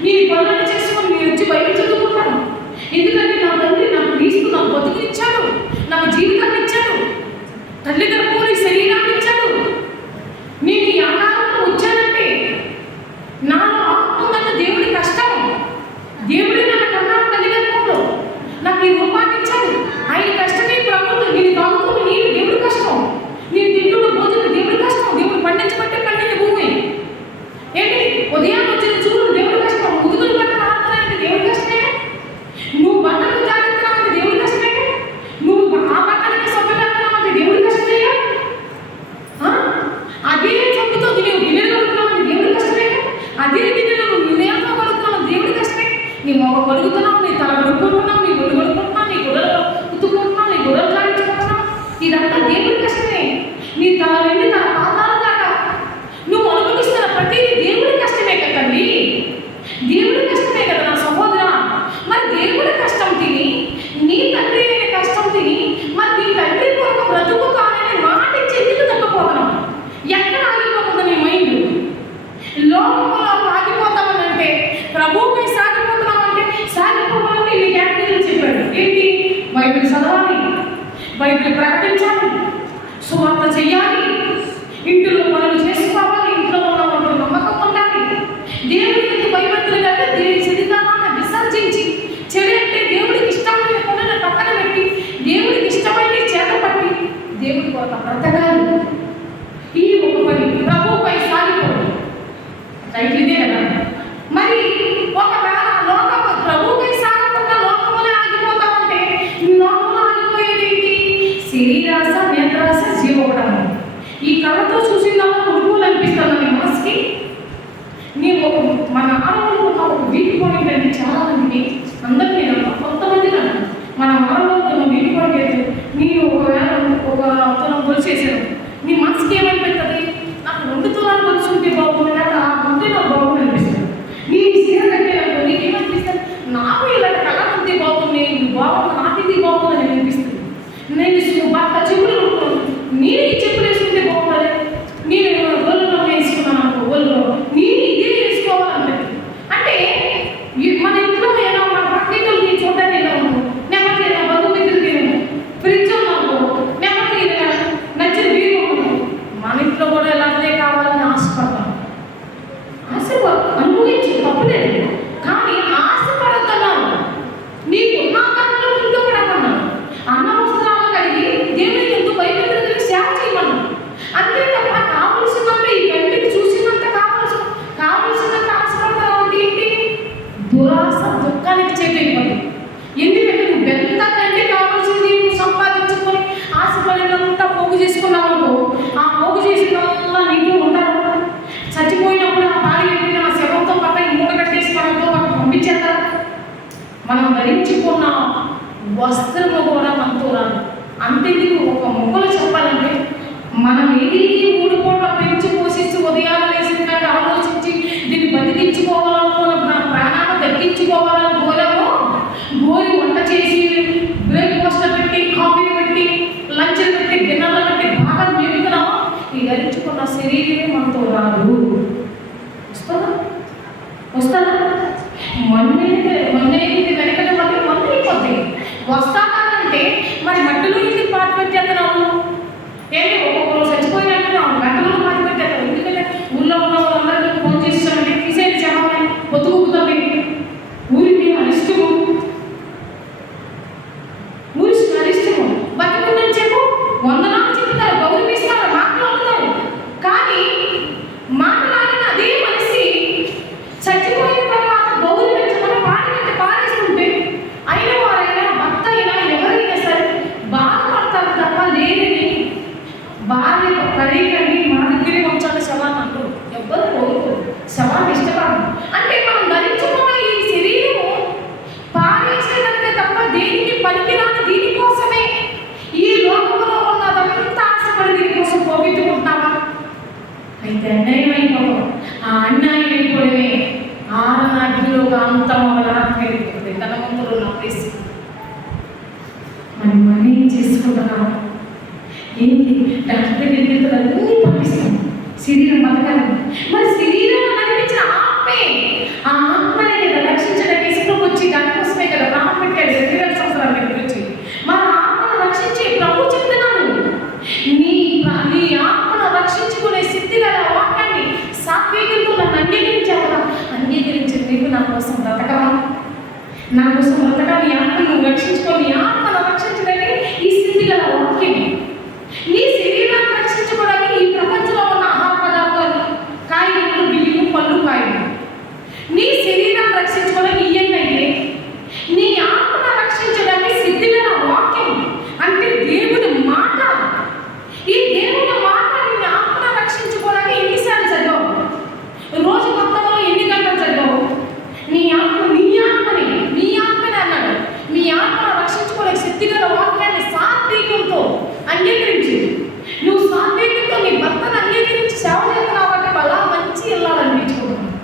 నేను పనులు చేసుకొని నేను వచ్చి బయట చదువుకుంటాను. ఎందుకంటే నా తండ్రి నాకు క్రీస్తు నాకు బతుకునిచ్చాడు, నాకు జీవితాన్ని ఇచ్చాడు, తల్లిదండ్రులు శరీరాన్ని ఇచ్చాడు. నేను ఈ ఆకారంలో వచ్చానంటే నాలో ఆత్మన్న దేవుడి కష్టం. దేవుడి నన్ను కన్నాడు తల్లిదండ్రులు, నాకు ఈ రూపాన్ని ఇచ్చాడు. ఆయన కష్టమే ప్రభుత్వం. నేను తాగుతున్న నీరు దేవుడి కష్టం, నేను తింటున్న భోజనం దేవుడి కష్టం. దేవుడు పండించబట్టే పండిన భూమి ఏంటి, ఉదయాన్ని వచ్చిన చూడు దేవుడి కష్టం, ముదుగులు బట్టలు ఆడుతున్నాయంటే దేవుడి కష్టమే. నువ్వు బట్టలు జాగ్రత్తగా దేవుడి కష్టమే, నువ్వు ఆ బట్టలకి సొప్ప పెడుతున్నావు దేవుడి కష్టమే. అదే సొప్పుతో నువ్వు గిన్నెలు కలుగుతున్నావు దేవుడి కష్టమే. అదే గిన్నెలు నువ్వు నేలతో కలుగుతున్నావు దేవుడి కష్టమే. నీ మొగ కలుగుతున్నావు, నీ తల కడుక్కుంటున్నావు, నీ గుడ్డు కడుక్కుంటున్నావు, నీ గుర్రలు ఉత్తుకుంటున్నావు, నీ గుర్రలు జాడించుకుంటున్నావు. ఇదంతా దేవుడి కష్టమే. నీ తల వెళ్ళి తన పాదాల దాకా నువ్వు అనుభవిస్తున్న ప్రతిదీ దేవుడి కష్టమే కదండి, దేవుడి కష్టమే కదా నా సహోదరా. మరి దేవుడి కష్టం తిని నీ తండ్రి అయిన కష్టం తిని మరి నీ తండ్రి కొరకు బ్రతుకుతానని మాట చెందుకు తప్పపోతున్నాం. ఎక్కడ ఆగిపోతుంది నీ మైండ్? లోకంలో ఆగిపోతామనంటే ప్రభువుపై సాగిపోతున్నామంటే సాగిపోవాలంటే ఈ కేటగిరీలు చెప్పాడు. ఏంటి? బైబిల్ చదవాలి, బైబిల్ ప్రకటించాలి, సువార్త చెయ్యాలి, ఇంటిలో పనులు చేసుకోవాలి, ఇంట్లో ఉన్న వాళ్ళు నమ్మకం ఉండాలి, దేవుడికి భయభక్తులు కంటే దేవుడి చరితాన్ని విసర్జించి చెడంటే దేవుడికి ఇష్టమైన పనులను పక్కన పెట్టి దేవుడికి ఇష్టమైన చేత పట్టి దేవుడి కొరకు బ్రతకాలి. ఈ ఒక పని ప్రభువుపై సాగిపోవాలి. రైట్ ఇదే కదా. మరి ఒకవేళ లోకము ప్రభువుపై సాగకుండా లోకమునే ఆగిపోతామంటే లోకంలో ఆగిపోయేదేంటి? శరీరాశ, నేత్రాశ, జీవోడము. ఈ కళ్ళతో చూసిందల్లా కొనుగోలు అనిపిస్తుంది నీ మనసుకి. నీవు మన ఆడవాళ్ళు ఉన్న ఒక వీటి పాయింట్ అంటే చాలా మందికి, అందరికీ కొంతమంది కదా మన ఆడవాళ్ళు వీటి పాయింట్ అయితే నేను ఒకవేళ ఒక తులం గొలిచేసాను, నీ మనసుకి ఏమనిపిస్తుంది? నాకు 2 తులాలు గొలుచుంటే బాగుంది, నాకు ఆ ఉంటే నాకు బాగుంది అనిపిస్తుంది. నీ సీర కట్టే నీకేమనిపిస్తుంది? నాకు ఇలాంటి కళ ఉంటే బాగుంది, బాగుంది, నాకు ఇది బాగుంది అని అనిపిస్తుంది. నేను భర్త చెప్పులు కొనుక్కున్నాను, నేను ఈ చెప్పులు వేసుకుంటే బాగుంటుంది, నేను గొల్లులో వేసుకున్నాను అనుకో, గొల్లులో నేను ఇదే వేసుకోవాలంటే అంటే మన ఇంట్లో ఏదో మన పక్కింటి చూడడానికి ఎలా ఉన్నాను, నెమ్మది ఏదో బంధుమిత్రులకి ఫ్రిడ్జ్ ఉన్నాను, నెమ్మది నచ్చిన వీరు ఉన్నాను. మన ఇంట్లో కూడా ఎలాగే కావాలని ఆశపడతాను. అనుభవించి తప్పలేదు, కానీ ఆశపడతున్నాను. నీకు నా కన్నా ముందు పడమన్నాను, అన్నవస్త్రాలు కలిగి దేవుని ఎందుకు భయపెట్టుకుని సేవ చేయమన్నాను. అంతే తప్ప కావలసినంత ఈ కంటికి చూసినంత కావలసినంత ఆశపడతావు అంటే ఏంటి? దురాశ దుఃఖానికి చేకైపోయింది. ఎందుకంటే నువ్వు ఎంత కంటి కావాల్సింది నువ్వు సంపాదించుకొని ఆశపడినంత పోగు చేసుకున్నావు అనుకో, ఆ పోగు చేసిన వల్ల నీకు ఉంటారు. చచ్చిపోయినప్పుడు ఆ భార్య పెట్టిన ఆ శవంతో పక్క ఈ మూట కట్టేసి మనతో పంపించేస్తారు. మనం ధరించుకున్న వస్త్రము కూడా మనతో రాదు. అంతేందుకు ఒక మొక్కలు చెప్పాలంటే మనం ఏది 3 పూట పెంచి పోషించి ఉదయాలు వేసిన కంటే ఆలోచించి దీన్ని బతికించుకోవాలనుకున్న నా ప్రాణాన్ని దక్కించుకోవాలని గోరి వంట చేసి బ్రేక్ఫాస్ట్ పెట్టి, కాఫీ పెట్టి, లంచ్ పెట్టి, డిన్నర్లు పెట్టి బాగా మేపుతున్నాము. ఈ ధరించుకున్న శరీరమే మనతో రాదు. వస్తుందా? మొన్నేది వెనకటి మళ్ళీ అయిపోతాయి. వస్తానంటే మరి మట్టిలో ఇది పాతి పెట్టేస్తున్నాము. ఏంటి ఒక్కొక్కరు చచ్చిపోయినట్టు గంటలో పాతి పెట్టేస్తాం. ఎందుకంటే ఊళ్ళో ఉన్న వాళ్ళందరికీ ఫోన్ చేస్తామంటే తీసేది చెప్పాలి, బతుకుతుంది. ఊరికి అరిష్టము, బతుకుందని చెప్పు, వందనాలు చెప్తారు, గౌరవిస్తారు, మాట్లాడుతారు. కానీ మాట్లాడిన అదే మనిషి చచ్చిపోయిన తర్వాత గౌరవించమని పాడినట్టు పారేస్తుంటే అయిన వారైనా భర్త అయినా ఎవరైనా సరే బాధపడతారు తప్ప లేదని భార్య కరీగండి మా దగ్గరే వచ్చాక శవాన్ని అంటారు. ఎవ్వరు కోరుకోరు, శవాన్ని ఇష్టపడరు. అంటే మనం ధరించుకున్న ఈ శరీరము పారేసేదంటే తప్ప దేనికి పనికిరాని దీనికోసమే. ఈ లోకంలో ఉన్నదంతా ఆశపడి దీనికోసం పోగొట్టుకుంటున్నావా? అయితే అన్యాయం అయిపోతాం. ఆ అన్యాయం లోకాంతం వెళ్ళిపోతుంది తన ముందు ఉన్న ప్లేస్. మనం ఏం చేసుకుంటున్నాం? ఏంటి డాక్టర్ దగ్గరికి వెళ్తే అన్నీ పంపిస్తాం శరీరం బతకాలి. మరి శరీరం అనిపించిన ఆత్మే, ఆ ఆత్మనే కదా రక్షించడానికి ఇసులోకి వచ్చి దానికోసమే కదా ప్రాణం పెట్టాడు 2000 సంవత్సరాల దగ్గర వచ్చి. మన ఆత్మను రక్షించి ప్రభు చెప్తున్నాను, నీ ఆత్మను రక్షించుకునే సిద్ధి గల వాక్యాన్ని సాత్వికంతో నన్ను అంగీకరించావు. అంగీకరించిన నీకు నా కోసం బ్రతకవా? నా కోసం బ్రతక నీ ఆత్మను రక్షించుకొని నీ ఆత్మను రక్షించడానికి ఈ స్థితి గల వాక్యం. నీ శరీరాన్ని రక్షించుకోవడానికి ఈ ప్రపంచంలో ఉన్న ఆహార పదార్థాలు, కాయలు, బియ్యం, పళ్ళు, కాయలు. నీ శరీరాన్ని రక్షించుకోవడానికి ఇయ్యండి. నీ ఆత్మను రక్షించడానికి సిద్ధి గల వాక్యం అంటే దేవుని మాట. ఈ దేవుని మాట నీ ఆత్మను రక్షించుకోవడానికి ఎన్నిసార్లు చదివావు? రోజు మొత్తంలో ఎన్ని గంటలు చదివావు? నీ ఆత్మని అన్నాడు. మీ ఆత్మను రక్షించుకోలే శక్తిగల వాక్యాన్ని సాత్వికంతో అంగీకరించి, నువ్వు సాత్వికంతో నీ భర్తను అంగీకరించి సేవ చేస్తున్నావు అంటే అలా మంచి వెళ్ళాలనిపించుకుంటున్నావు.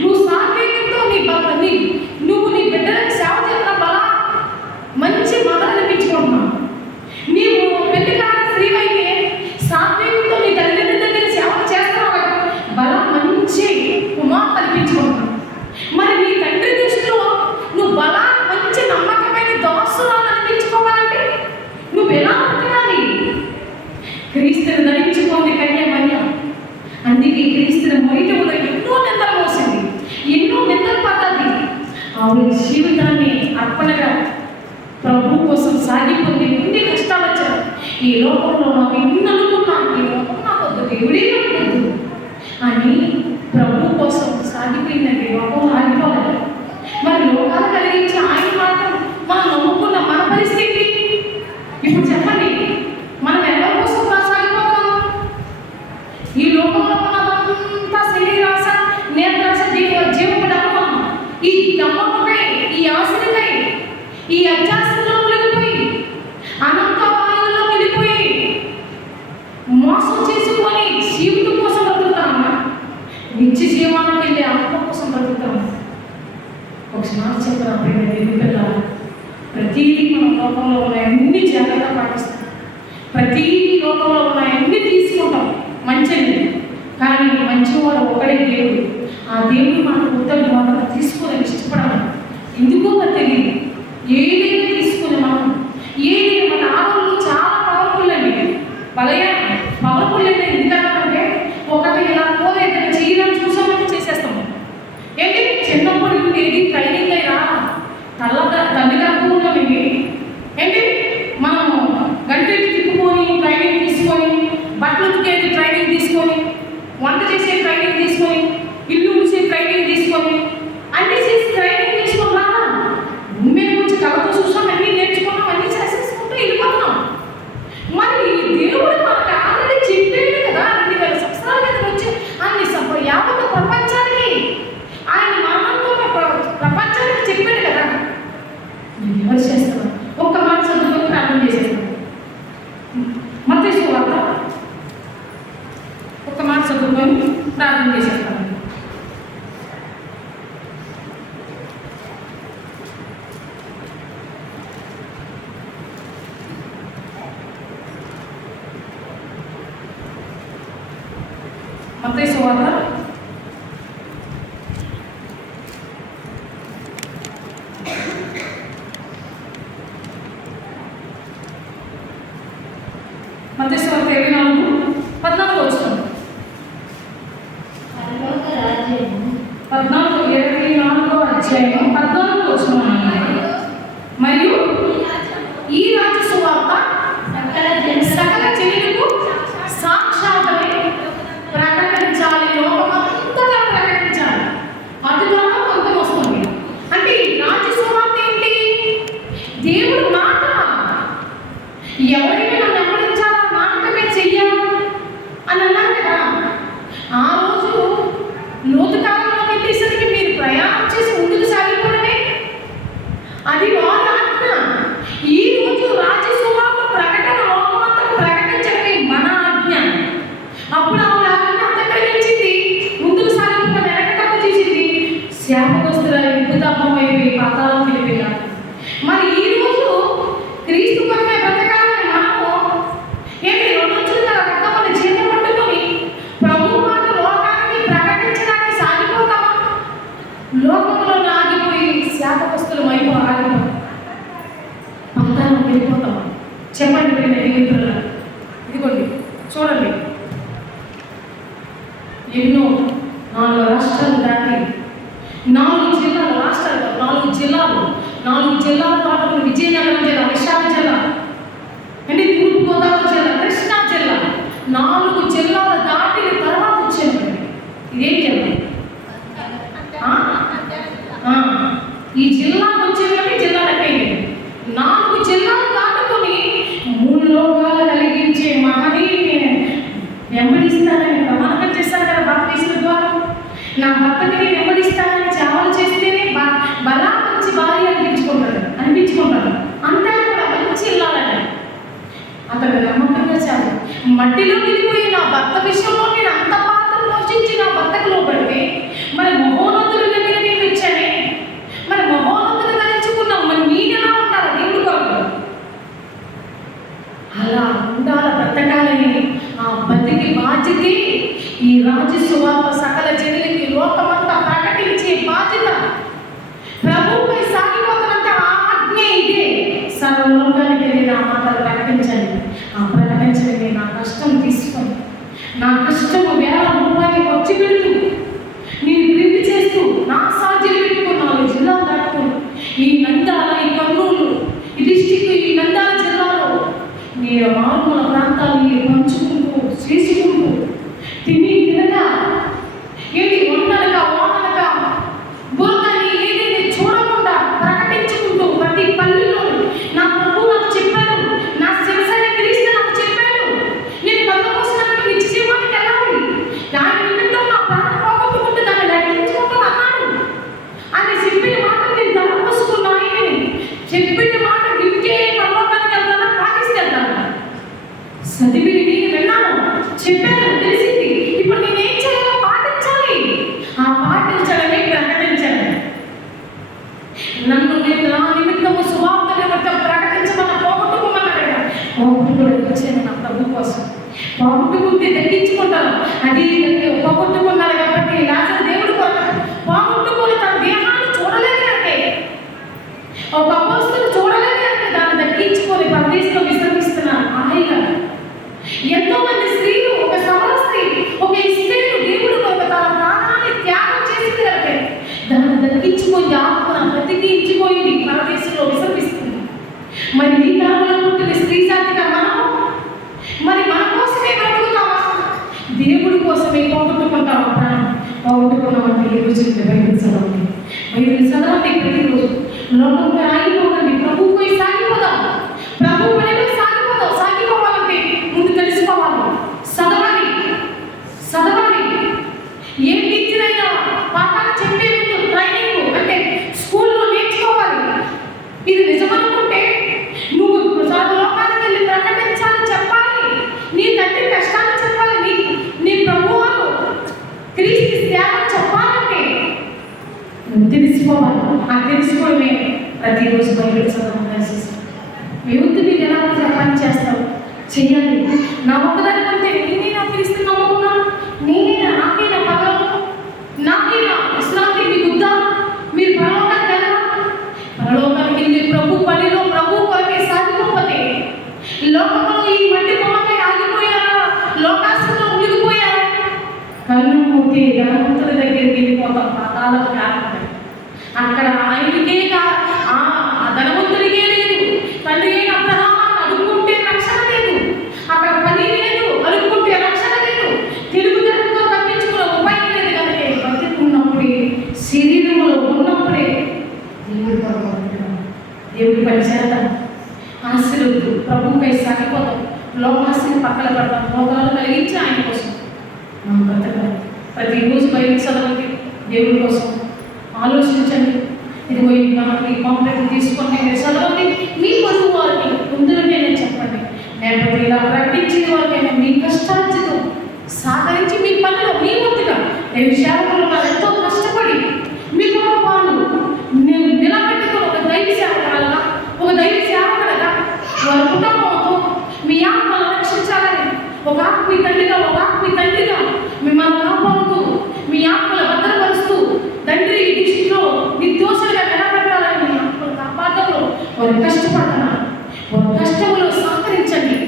నువ్వు సాత్వికంతో నువ్వు నీ బిడ్డలకు సేవ చేస్తున్నా అలా మంచి మొదలనిపించుకుంటున్నావు. నీవు పెళ్లి కాని స్త్రీవైతే సాత్వికంతో నీ తల్లిదండ్రుల దగ్గర సేవ చేస్తున్నావు కదా బలా మంచి కుమార్తె అనిపించుకుంటున్నావు. మరి నీ తండ్రి దృష్టిలో నువ్వు బలా మంచి నమ్మకమైన దాసురాలు అనిపించుకోవాలంటే నువ్వు ఎలా బ్రతకాలి? క్రీస్తుని ధరించుకోండి కన్యామన్య. అందుకే క్రీస్తుని మొయిటములో ఎన్నో నిందలు మోసింది, ఎన్నో నిందలు పడ్డది. ఆవిడ జీవితాన్ని అర్పణగా ప్రభు కోసం సాగిపోయింది. ఎన్ని కష్టాలు వచ్చారు. ఈ లోకంలో నాకు ఎన్ని అనుకున్నాను, ఈ లోకం నాకు వద్దు, దేవుడే నాకు వద్దు అని ప్రభు కోసం సాగిపోయిందండి. లోకం ఆగిపోలేదు. మరి లోకాలు కలిగించి ఆయన మాత్రం మనం నమ్ముకున్న మన పరిస్థితి ఇప్పుడు చెప్పండి. మనం ఎవరి కోసం సాగిపోతాం? ఈ లోకంలో ఉన్నదంతా శరీరాశ, నేత్రాశ, జీవపు డమ్మం, ఈ డమ్మకై, ఈ ఆశలకై, ఈ అత్యాశలో వెళ్ళిపోయి అనంత వాయువులో వెళ్ళిపోయి మోసం చేసుకొని జీవితం కోసం బ్రతుకుతామా? నిత్య జీవానికి వెళ్ళే ఆత్మ కోసం బ్రతుకుతాము. ఒక మాట చెప్పరా పిల్లల, ప్రతీది మన లోకంలో ఉన్న అన్ని జాగ్రత్త పాటిస్తాం. ప్రతీది లోకంలో ఉన్న అన్ని తీసుకుంటాం మంచిది. కానీ మంచివాడు ఒకడే దేవుడు. ఆ దేవుడు మనకు ఉత్తర ద్వారా తీసుకోవాలని ఇష్టపడాలి. ఎందుకో తెలియదు. ఏదైనా తీసుకుని మనం ఏదైనా మన ఆరోగ్యం చాలా పవర్ఫుల్ అండి. పవర్ఫుల్ అంటే ఎందుకంటే ఒకటి ఇలా పోతే ఏదైనా చేయాలని చూసామంటే చేసేస్తాము. ఏంటి చిన్నప్పటి నుండి ఏది ట్రైనింగ్ అయినా తల్లిదండ్రులు ఏంటి మనం గంటెట్టి తిప్పుకొని ట్రైనింగ్ తీసుకొని, బట్టలు ఉతికేది ట్రైనింగ్ తీసుకొని, వంట చేసే ట్రైనింగ్ తీసుకొని, ఇల్లు ఉడిసే ట్రైనింగ్ తీసుకొని, అన్ని చేసి ట్రైనింగ్ తీసుకున్నా మేము కొంచెం కలతో చూసాం, అన్నీ నేర్చుకున్నాం, అన్నీ చేసేసుకుంటూ వెళ్ళిపోతున్నాం. మరి దేవుడు మనకు ఆల్రెడీ చెప్పాడు కదా 2000 సంవత్సరాల కింద వచ్చి అన్ని యావత్ ప్రపంచానికి ఆయన మరణంతో ప్రపంచానికి చెప్పాడు కదా. ఎవరు చేస్తారు? ఒక్క మాట చదువుకొని ప్రార్థన చేసేస్తాం. మత్తయి సువార్త ఒక్క మాట చదువుకొని ప్రార్థన చేసేస్తాం. మత్తయి సువార్త మత్తయి సువార్త 24:14 వస్తుంది. 24వ అధ్యాయం 14 వస్తుంది. మరియు ఈ రాజ్య సువార్త సకల జనులకు సాక్షాత్తుగా ప్రకటించాలి, లోకమంతటా ప్రకటించాలి. అది ద్వారా కొంత వస్తుంది. అంటే ఈ రాజ్య సువార్త ఏంటి? దేవుడు మాట. ఎవరైనా నన్ను వెంబడించాలా, నాటకమే చెయ్యాలి అని అన్నారు కదా. ఆ రోజు లోతు కాలంలో వెళ్ళేసరికి మీరు ప్రయాణం చేసి ముందుకు సాగిపోవడమే అది వారి ఆజ్ఞ. ఈ రోజు రాజ్య సువార్త ప్రకటన లోకమంతా ప్రకటించడమే మన ఆజ్ఞ. అప్పుడు ఆవిడ ఆజ్ఞ అంత కలిగించింది, ముందుకు సాగిపోవడం వెనక తప్పు చేసింది. శాపగ్రస్తురాలు మరి ఈ రోజు క్రీస్తు కొరకే బ్రతకాలని మనము ఏంటి రెండొచ్చుల రక్తమని చేత పట్టుకొని ప్రభు మాట లోకానికి ప్రకటించడానికి సాగిపోతామా? లోకంలో ఆగిపోయి శాపవస్తులు మైపు ఆగిపోతాం, పక్కన వెళ్ళిపోతామా? చెప్పండి మిత్రులారా, ఇదిగోండి చూడండి, ఎన్నో 4 రాష్ట్రాలు దాటి 4 జిల్లాలు, రాష్ట్రాలు 4 జిల్లాలు దాటుకుని విజయనగరం జిల్లా, విశాఖ జిల్లా, అంటే తూర్పుగోదావరి జిల్లా, కృష్ణా జిల్లా, 4 జిల్లాలు దాటిన తర్వాత వచ్చాను. ఇదేం జిల్లా? ఈ జిల్లాకు వచ్చేటప్పుడు జిల్లాలకే 4 జిల్లాలు దాటుకొని 3 లోకాలు కలిగించే మహనీయుని వెంబడిస్తానని ప్రమాణం చేశారు కదా బాప్తీసుల ద్వారా. నా భర్తకి వెంబడిస్తానని చావలు చేస్తేనే బలా మంచి భార్య అనిపించుకుంటాడు. అంతా కూడా మంచి ఇల్లాలట. అతను నమ్మకంగా చాలు మట్టిలో వెళ్ళిపోయి నా భర్త విషయంలో నేను అంత పాత్ర పోషించి నా భర్తకు లోపడితే మరి మహోన్నతుల దగ్గర నేను ఇచ్చానే, మరి మహోన్నతులు ధరించుకున్నాం, మరి నేను ఎలా ఉండాలి దేవుడు కొరకు? అలా ఉండాల బ్రతకాలని ఆ బతికి బాధ్యతే ఈ రాజ్య సువార్త సకల జనులకి లోకమంతా ప్రకటించే బాధ్యత. ప్రభువుపై సాగిపోతున్నంత ఆజ్ఞ ఇదే, సర్వలోకానికి వెళ్ళి నా మాటలు ప్రకటించండి. ఆ ప్రకటించండి నా కష్టం తీసుకొని, నా కష్టము వేల రూపాయలు ఖర్చు పెడుతూ, నేను ప్రింట్ చేస్తూ, నా సాధ్యం పెట్టుకుని 4 జిల్లాలు దాటుకుని ఈ నంద్యాల, ఈ కర్నూలు, ఈ డిస్టిక్, ఈ నంద్యాల జిల్లాలో నేను మారుమూల ప్రాంతాన్ని పంచుకుంటూ చేసుకుంటూ తినక ఏంటి వంటలుగా వానలుగా బురదని ఏదేది చూడకుండా ప్రకటించుకుంటూ ప్రతి పల్లెల్లో నా ప్రభు నాకు చెప్పాడు, నా శివసేన క్రీస్తు నాకు చెప్పాడు, నేను కళ్ళ కోసినప్పుడు నిత్య జీవానికి వెళ్ళాలి, దాని నిమిత్తం నా ప్రాణం పోగొట్టుకుంటే దాన్ని రక్షించుకుంటాను అన్నాడు. అని చెప్పిన మాట నేను తల కోసుకున్నా. చెప్పిన మాట వింటే పరలోకానికి వెళ్తాను, పాటిస్తే వెళ్తాను. చదివి నేను విన్నాను, చెప్పాను, తెలిసింది. ఇప్పుడు నేనేం చేయాలో పాటించాలి. ఆ పాటించడమే ప్రకటించాలి. నన్ను నేను నా నిమిత్తము సువార్త నిమిత్తం ప్రకటించమన్న పోగొట్టుకోమన్నాడు కదా. పోగొట్టుకోవడం వచ్చాను నా ప్రభు కోసం. పోగొట్టుకుంటే దక్కించుకుంటాను. అది పోగొట్టుకున్నాడు కాబట్టి లాజరు దేవుడు కొరకు పోగొట్టుకొని తన దేహాన్ని చూడలేదు అంటే, ఒక అపోస్తలుడు చూడలేదు అంటే దాన్ని దక్కించుకొని పరదేశంలో విశ్రమిస్తున్నాను. హాయిగా ఎంతో మంది స్త్రీలు, ఒక సమర స్త్రీ, ఒక ఇస్రాయేలు దేవుడు కొరకు తన ప్రాణాన్ని త్యాగం చేసింది అంటే దాన్ని దక్కించుకొని ఆత్మ బ్రతికించిపోయింది, పరదేశంలో విశ్రమిస్తుంది. మరి ఈ కాలంలో పుట్టిన స్త్రీ జాతిగా మనం మరి మన కోసమే బ్రతుకుతామా? దేవుడి కోసమే పోగొట్టుకుంటామా? ప్రాణం పోగొట్టుకున్నామంటే ఈ రోజు బైబిల్ చదవండి, బైబిల్ చదవండి ప్రతిరోజు. లోకంపై ఆగిపోకండి, ప్రభువుపై సాగిపోదాం. ప్రభు పనిపై సాగిపోదాం. సాగిపోవాలంటే ముందు తెలుసుకోవాలి, చదవాలి. ఏ టీచర్ అయినా పాఠాలు చెప్పే ముందు ట్రైనింగ్ అంటే స్కూల్లో నేర్చుకోవాలి. ఇది నిజమనుకుంటే నువ్వు సర్వలోకానికి వెళ్ళి ప్రకటించాలని చెప్పాలి. నీ తండ్రి కష్టాన్ని చెప్పాలి, నీ ప్రభువును క్రీస్తు త్యాగం చెప్పాలంటే నువ్వు తెలుసుకోవాలి. ఆ తెలుసుకోవడమే ప్రతిరోజు బైబిల్ చదవడం చేస్తాం. యూత్ మీరు ఎలా పని చేస్తావు చెయ్యాలి. నా ఒక్కదాని కంటే నేనేనా క్రీస్తు నమ్ముకున్నాను, నేనేనా, నాకేనా పగలు, నాకేనా విశ్రాంతి, మీకు వద్దా? మీరు పరలోకానికి వెళ్ళా? పరలోకానికి మీరు ప్రభు పనిలో ప్రభు కొరకే సాగిపోతే లోకంలో ఈ మట్టి బొమ్మపై ఆగిపోయారా? లోకాశంలో మునిగిపోయారా? కన్ను మూతే ధనవంతుల దగ్గరికి వెళ్ళిపోతాం, పాతాలకు కారణం. అక్కడ ఆయనకే ఆ ధనవంతుడికే లేదు, తండ్రి అయిన అబ్రహామును అడుక్కుంటే రక్షణ లేదు, అక్కడ పని లేదు, అడుక్కుంటే రక్షణ లేదు, తెలుగుదనంతో తప్పించుకునే ఉపాయం లేదు. కనుక బతికున్నప్పుడే, శరీరంలో ఉన్నప్పుడే దేవుడి పని చేద్దాం. ఆశీర్వద్దు, ప్రభువుపై సాగిపోతాం, లోకాశని పక్కన పడతాం, భోగాలు కలిగించి ఆయన కోసం మనం బ్రతకాలి. ప్రతిరోజు బైబిల్ చదవండి, దేవుడి కోసం ఆలోచించండి. ఇదిగో ఈ కాంప్లెక్ట్ తీసుకొని మీరు చదవండి. మీ పొరుగు వారికి ముందుగానే నేను చెప్పండి, లేకపోతే ఇలా ప్రకటించిన వారికైనా మీ కష్టార్జితం సాగరించి మీ పనిలో మీ వంతుగా నేను సేవకులు ఎంతో కష్టపడి మీకు వాళ్ళు నేను నిలబెట్టుకుని ఒక దైవ సేవ వల్ల దృష్టిలో నిర్దోషులుగా నిలబెట్టాలని కాపాడంలో వారు కష్టపడుతున్నారు. వారి కష్టంలో సహకరించండి.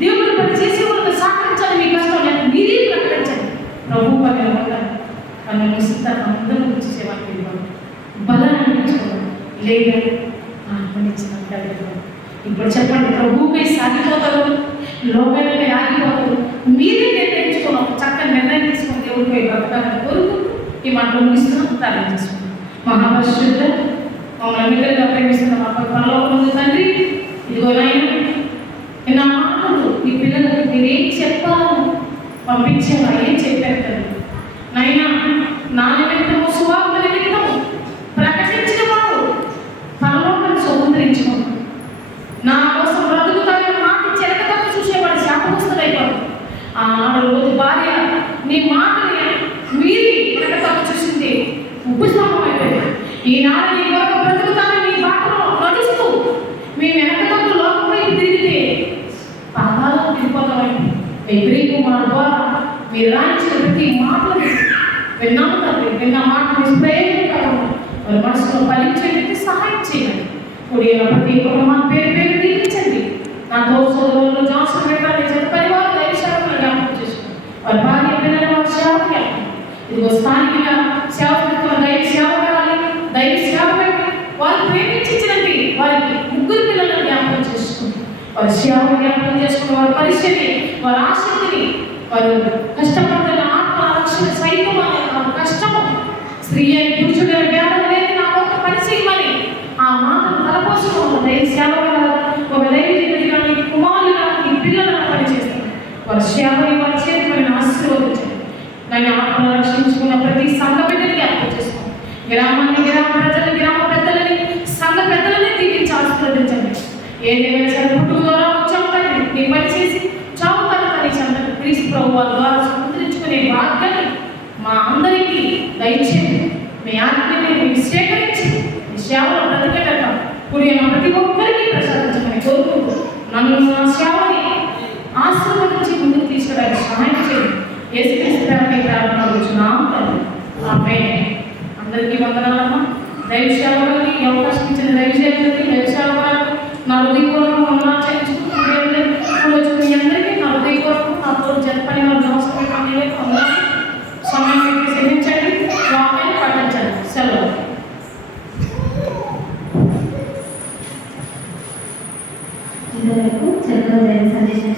దేవుడు పని చేసే వాళ్ళకి సహకరించాలి. మీ కష్టం మీరే ప్రకటించండి. ప్రభు పని వాళ్ళని సిద్ధంగా అందరూ వచ్చేసేవాళ్ళు బలాన్ని అనిపించుకోవాలి లేదా ఆత్మనిచ్చినట్టు. ఇప్పుడు చెప్పండి, ప్రభువుపై సాగిపోతారు, లోకాలపై ఆగిపోతారు. మీరే నిర్ణయించుకున్నాం. చక్కని నిర్ణయం తీసుకుని దేవుడిపై బ్రతకాలని కోరుకుంటూ ఈ మాటలు ముగిస్తున్నాం. ప్రార్థన చేసుకున్నాం. మహాపరిశుద్ధ మమ్మల్ని మిగతా ప్రేమిస్తున్న మా పరలోకమందు తండ్రి, ఇదిగో నాయన నా మాటలు ఈ పిల్లలకు మీరేం చెప్పాలని పంపించేవా? ఏం చెప్పారు తండ్రి నాయన? నా నిమిత్తము సువార్త నిమిత్తము ప్రకటించిన వాడు పరలోకాన్ని స్వతంత్రించుకున్నాడు. నా కోసం బ్రతుకుతానని మాట చెరకతకు చూసేవాడు శాపగ్రస్తుడైపోయాడు. ఆనాడు రోజు భార్య నీ మాటని మీరి వెనకతకు చూసింది, ఉపశమనం అయిపోయింది. ఈనాడు నీ కొరకు బ్రతుకుతానని నీ బాటలో నడుస్తూ మీ వెనకతకు లోకం వైపు తిరిగితే పాదాలను తిరిగిపోతామని ఎవ్రీ కుమార్ ద్వారా మీరు రాయించిన ప్రతి మాటలు విన్నాము తండ్రి. విన్న మాటలు ప్రయోజనకరం వారి మనసులో ఫలించేందుకు సహాయం చేయండి. కుడి ప్రతి కుటుంబం పేరు పేరు దీవించండి. నా సోదరులు జాన్సన్ పెట్టాలి జత పరివారం దైవ సేవకులు జ్ఞాపకం చేసుకోండి. వారి భార్య పిల్లల వారి సేవకి ఇదిగో స్థానిక సేవకులతో దైవ సేవకురాలి దైవ సేవకులు వారు ప్రేమించినట్టు వారికి ముగ్గురు పిల్లలను జ్ఞాపకం చేసుకోండి. వారి సేవను జ్ఞాపకం చేసుకుని వారి పరిస్థితిని వారి ఆసక్తిని వారు కష్టపడుతున్న ఆత్మ రక్షణ సైతం అనే కష్టము స్త్రీ అని పురుషుడు భేదం అనేది నా కొత్త పరిచయమని ఆ మాటను తలపోసుకోవాలి. దైవ సేవగా ఒక దైవ జీవితాన్ని కుమారులుగా ఈ పిల్లలను పనిచేస్తారు. వారి సేవని వారి చేతులను ఆశీర్వదించండి. దాన్ని ఆత్మ రక్షించుకున్న ప్రతి సంఘ బిడ్డని అర్థం చేసుకోండి. గ్రామాన్ని గ్రామ ప్రజలు గ్రామ పెద్దలని సంఘ పెద్దలని దీవించి ఆశీర్వదించండి. ఏదైనా సరే పుట్టుక ద్వారా వచ్చాము కానీ నీ పని చేసి చావుతాను కానీ చంద్ర క్రీస్తు ప్రభు వారి ద్వారా సముద్రించుకునే భాగ్యాన్ని మా అందరికీ దయచేయండి. మీ ఆత్మని మీకు సేకరించి మీ సేవలో బ్రతికేటట్టు కూడిన ప్రతి ఒక్కరికి ప్రసాదించమని కోరుకుంటూ నన్ను నా సేవని ఆశీర్వదించి ముందుకు తీసుకురావడానికి సహాయం చేయండి. యేసుక్రీస్తు ప్రార్థన కూర్చున్నాం తండ్రి. ఆమేన్. అందరికీ వందనాలమ్మా. దైవ సేవకులకి ఈ అవకాశం ఇచ్చిన దైవ సేవకులకి దైవ సేవకులకు నా హృదయపూర్వకం వందనాలు చెల్లించుకుంటూ మీ అందరికీ నా హృదయపూర్వకం నాతో జనపని వారు నమస్కారం సమయం పెట్టి క్షమించండి. వాక్యాన్ని పాటించండి. సెలవు. ఇంతవరకు చక్కగా సందేశం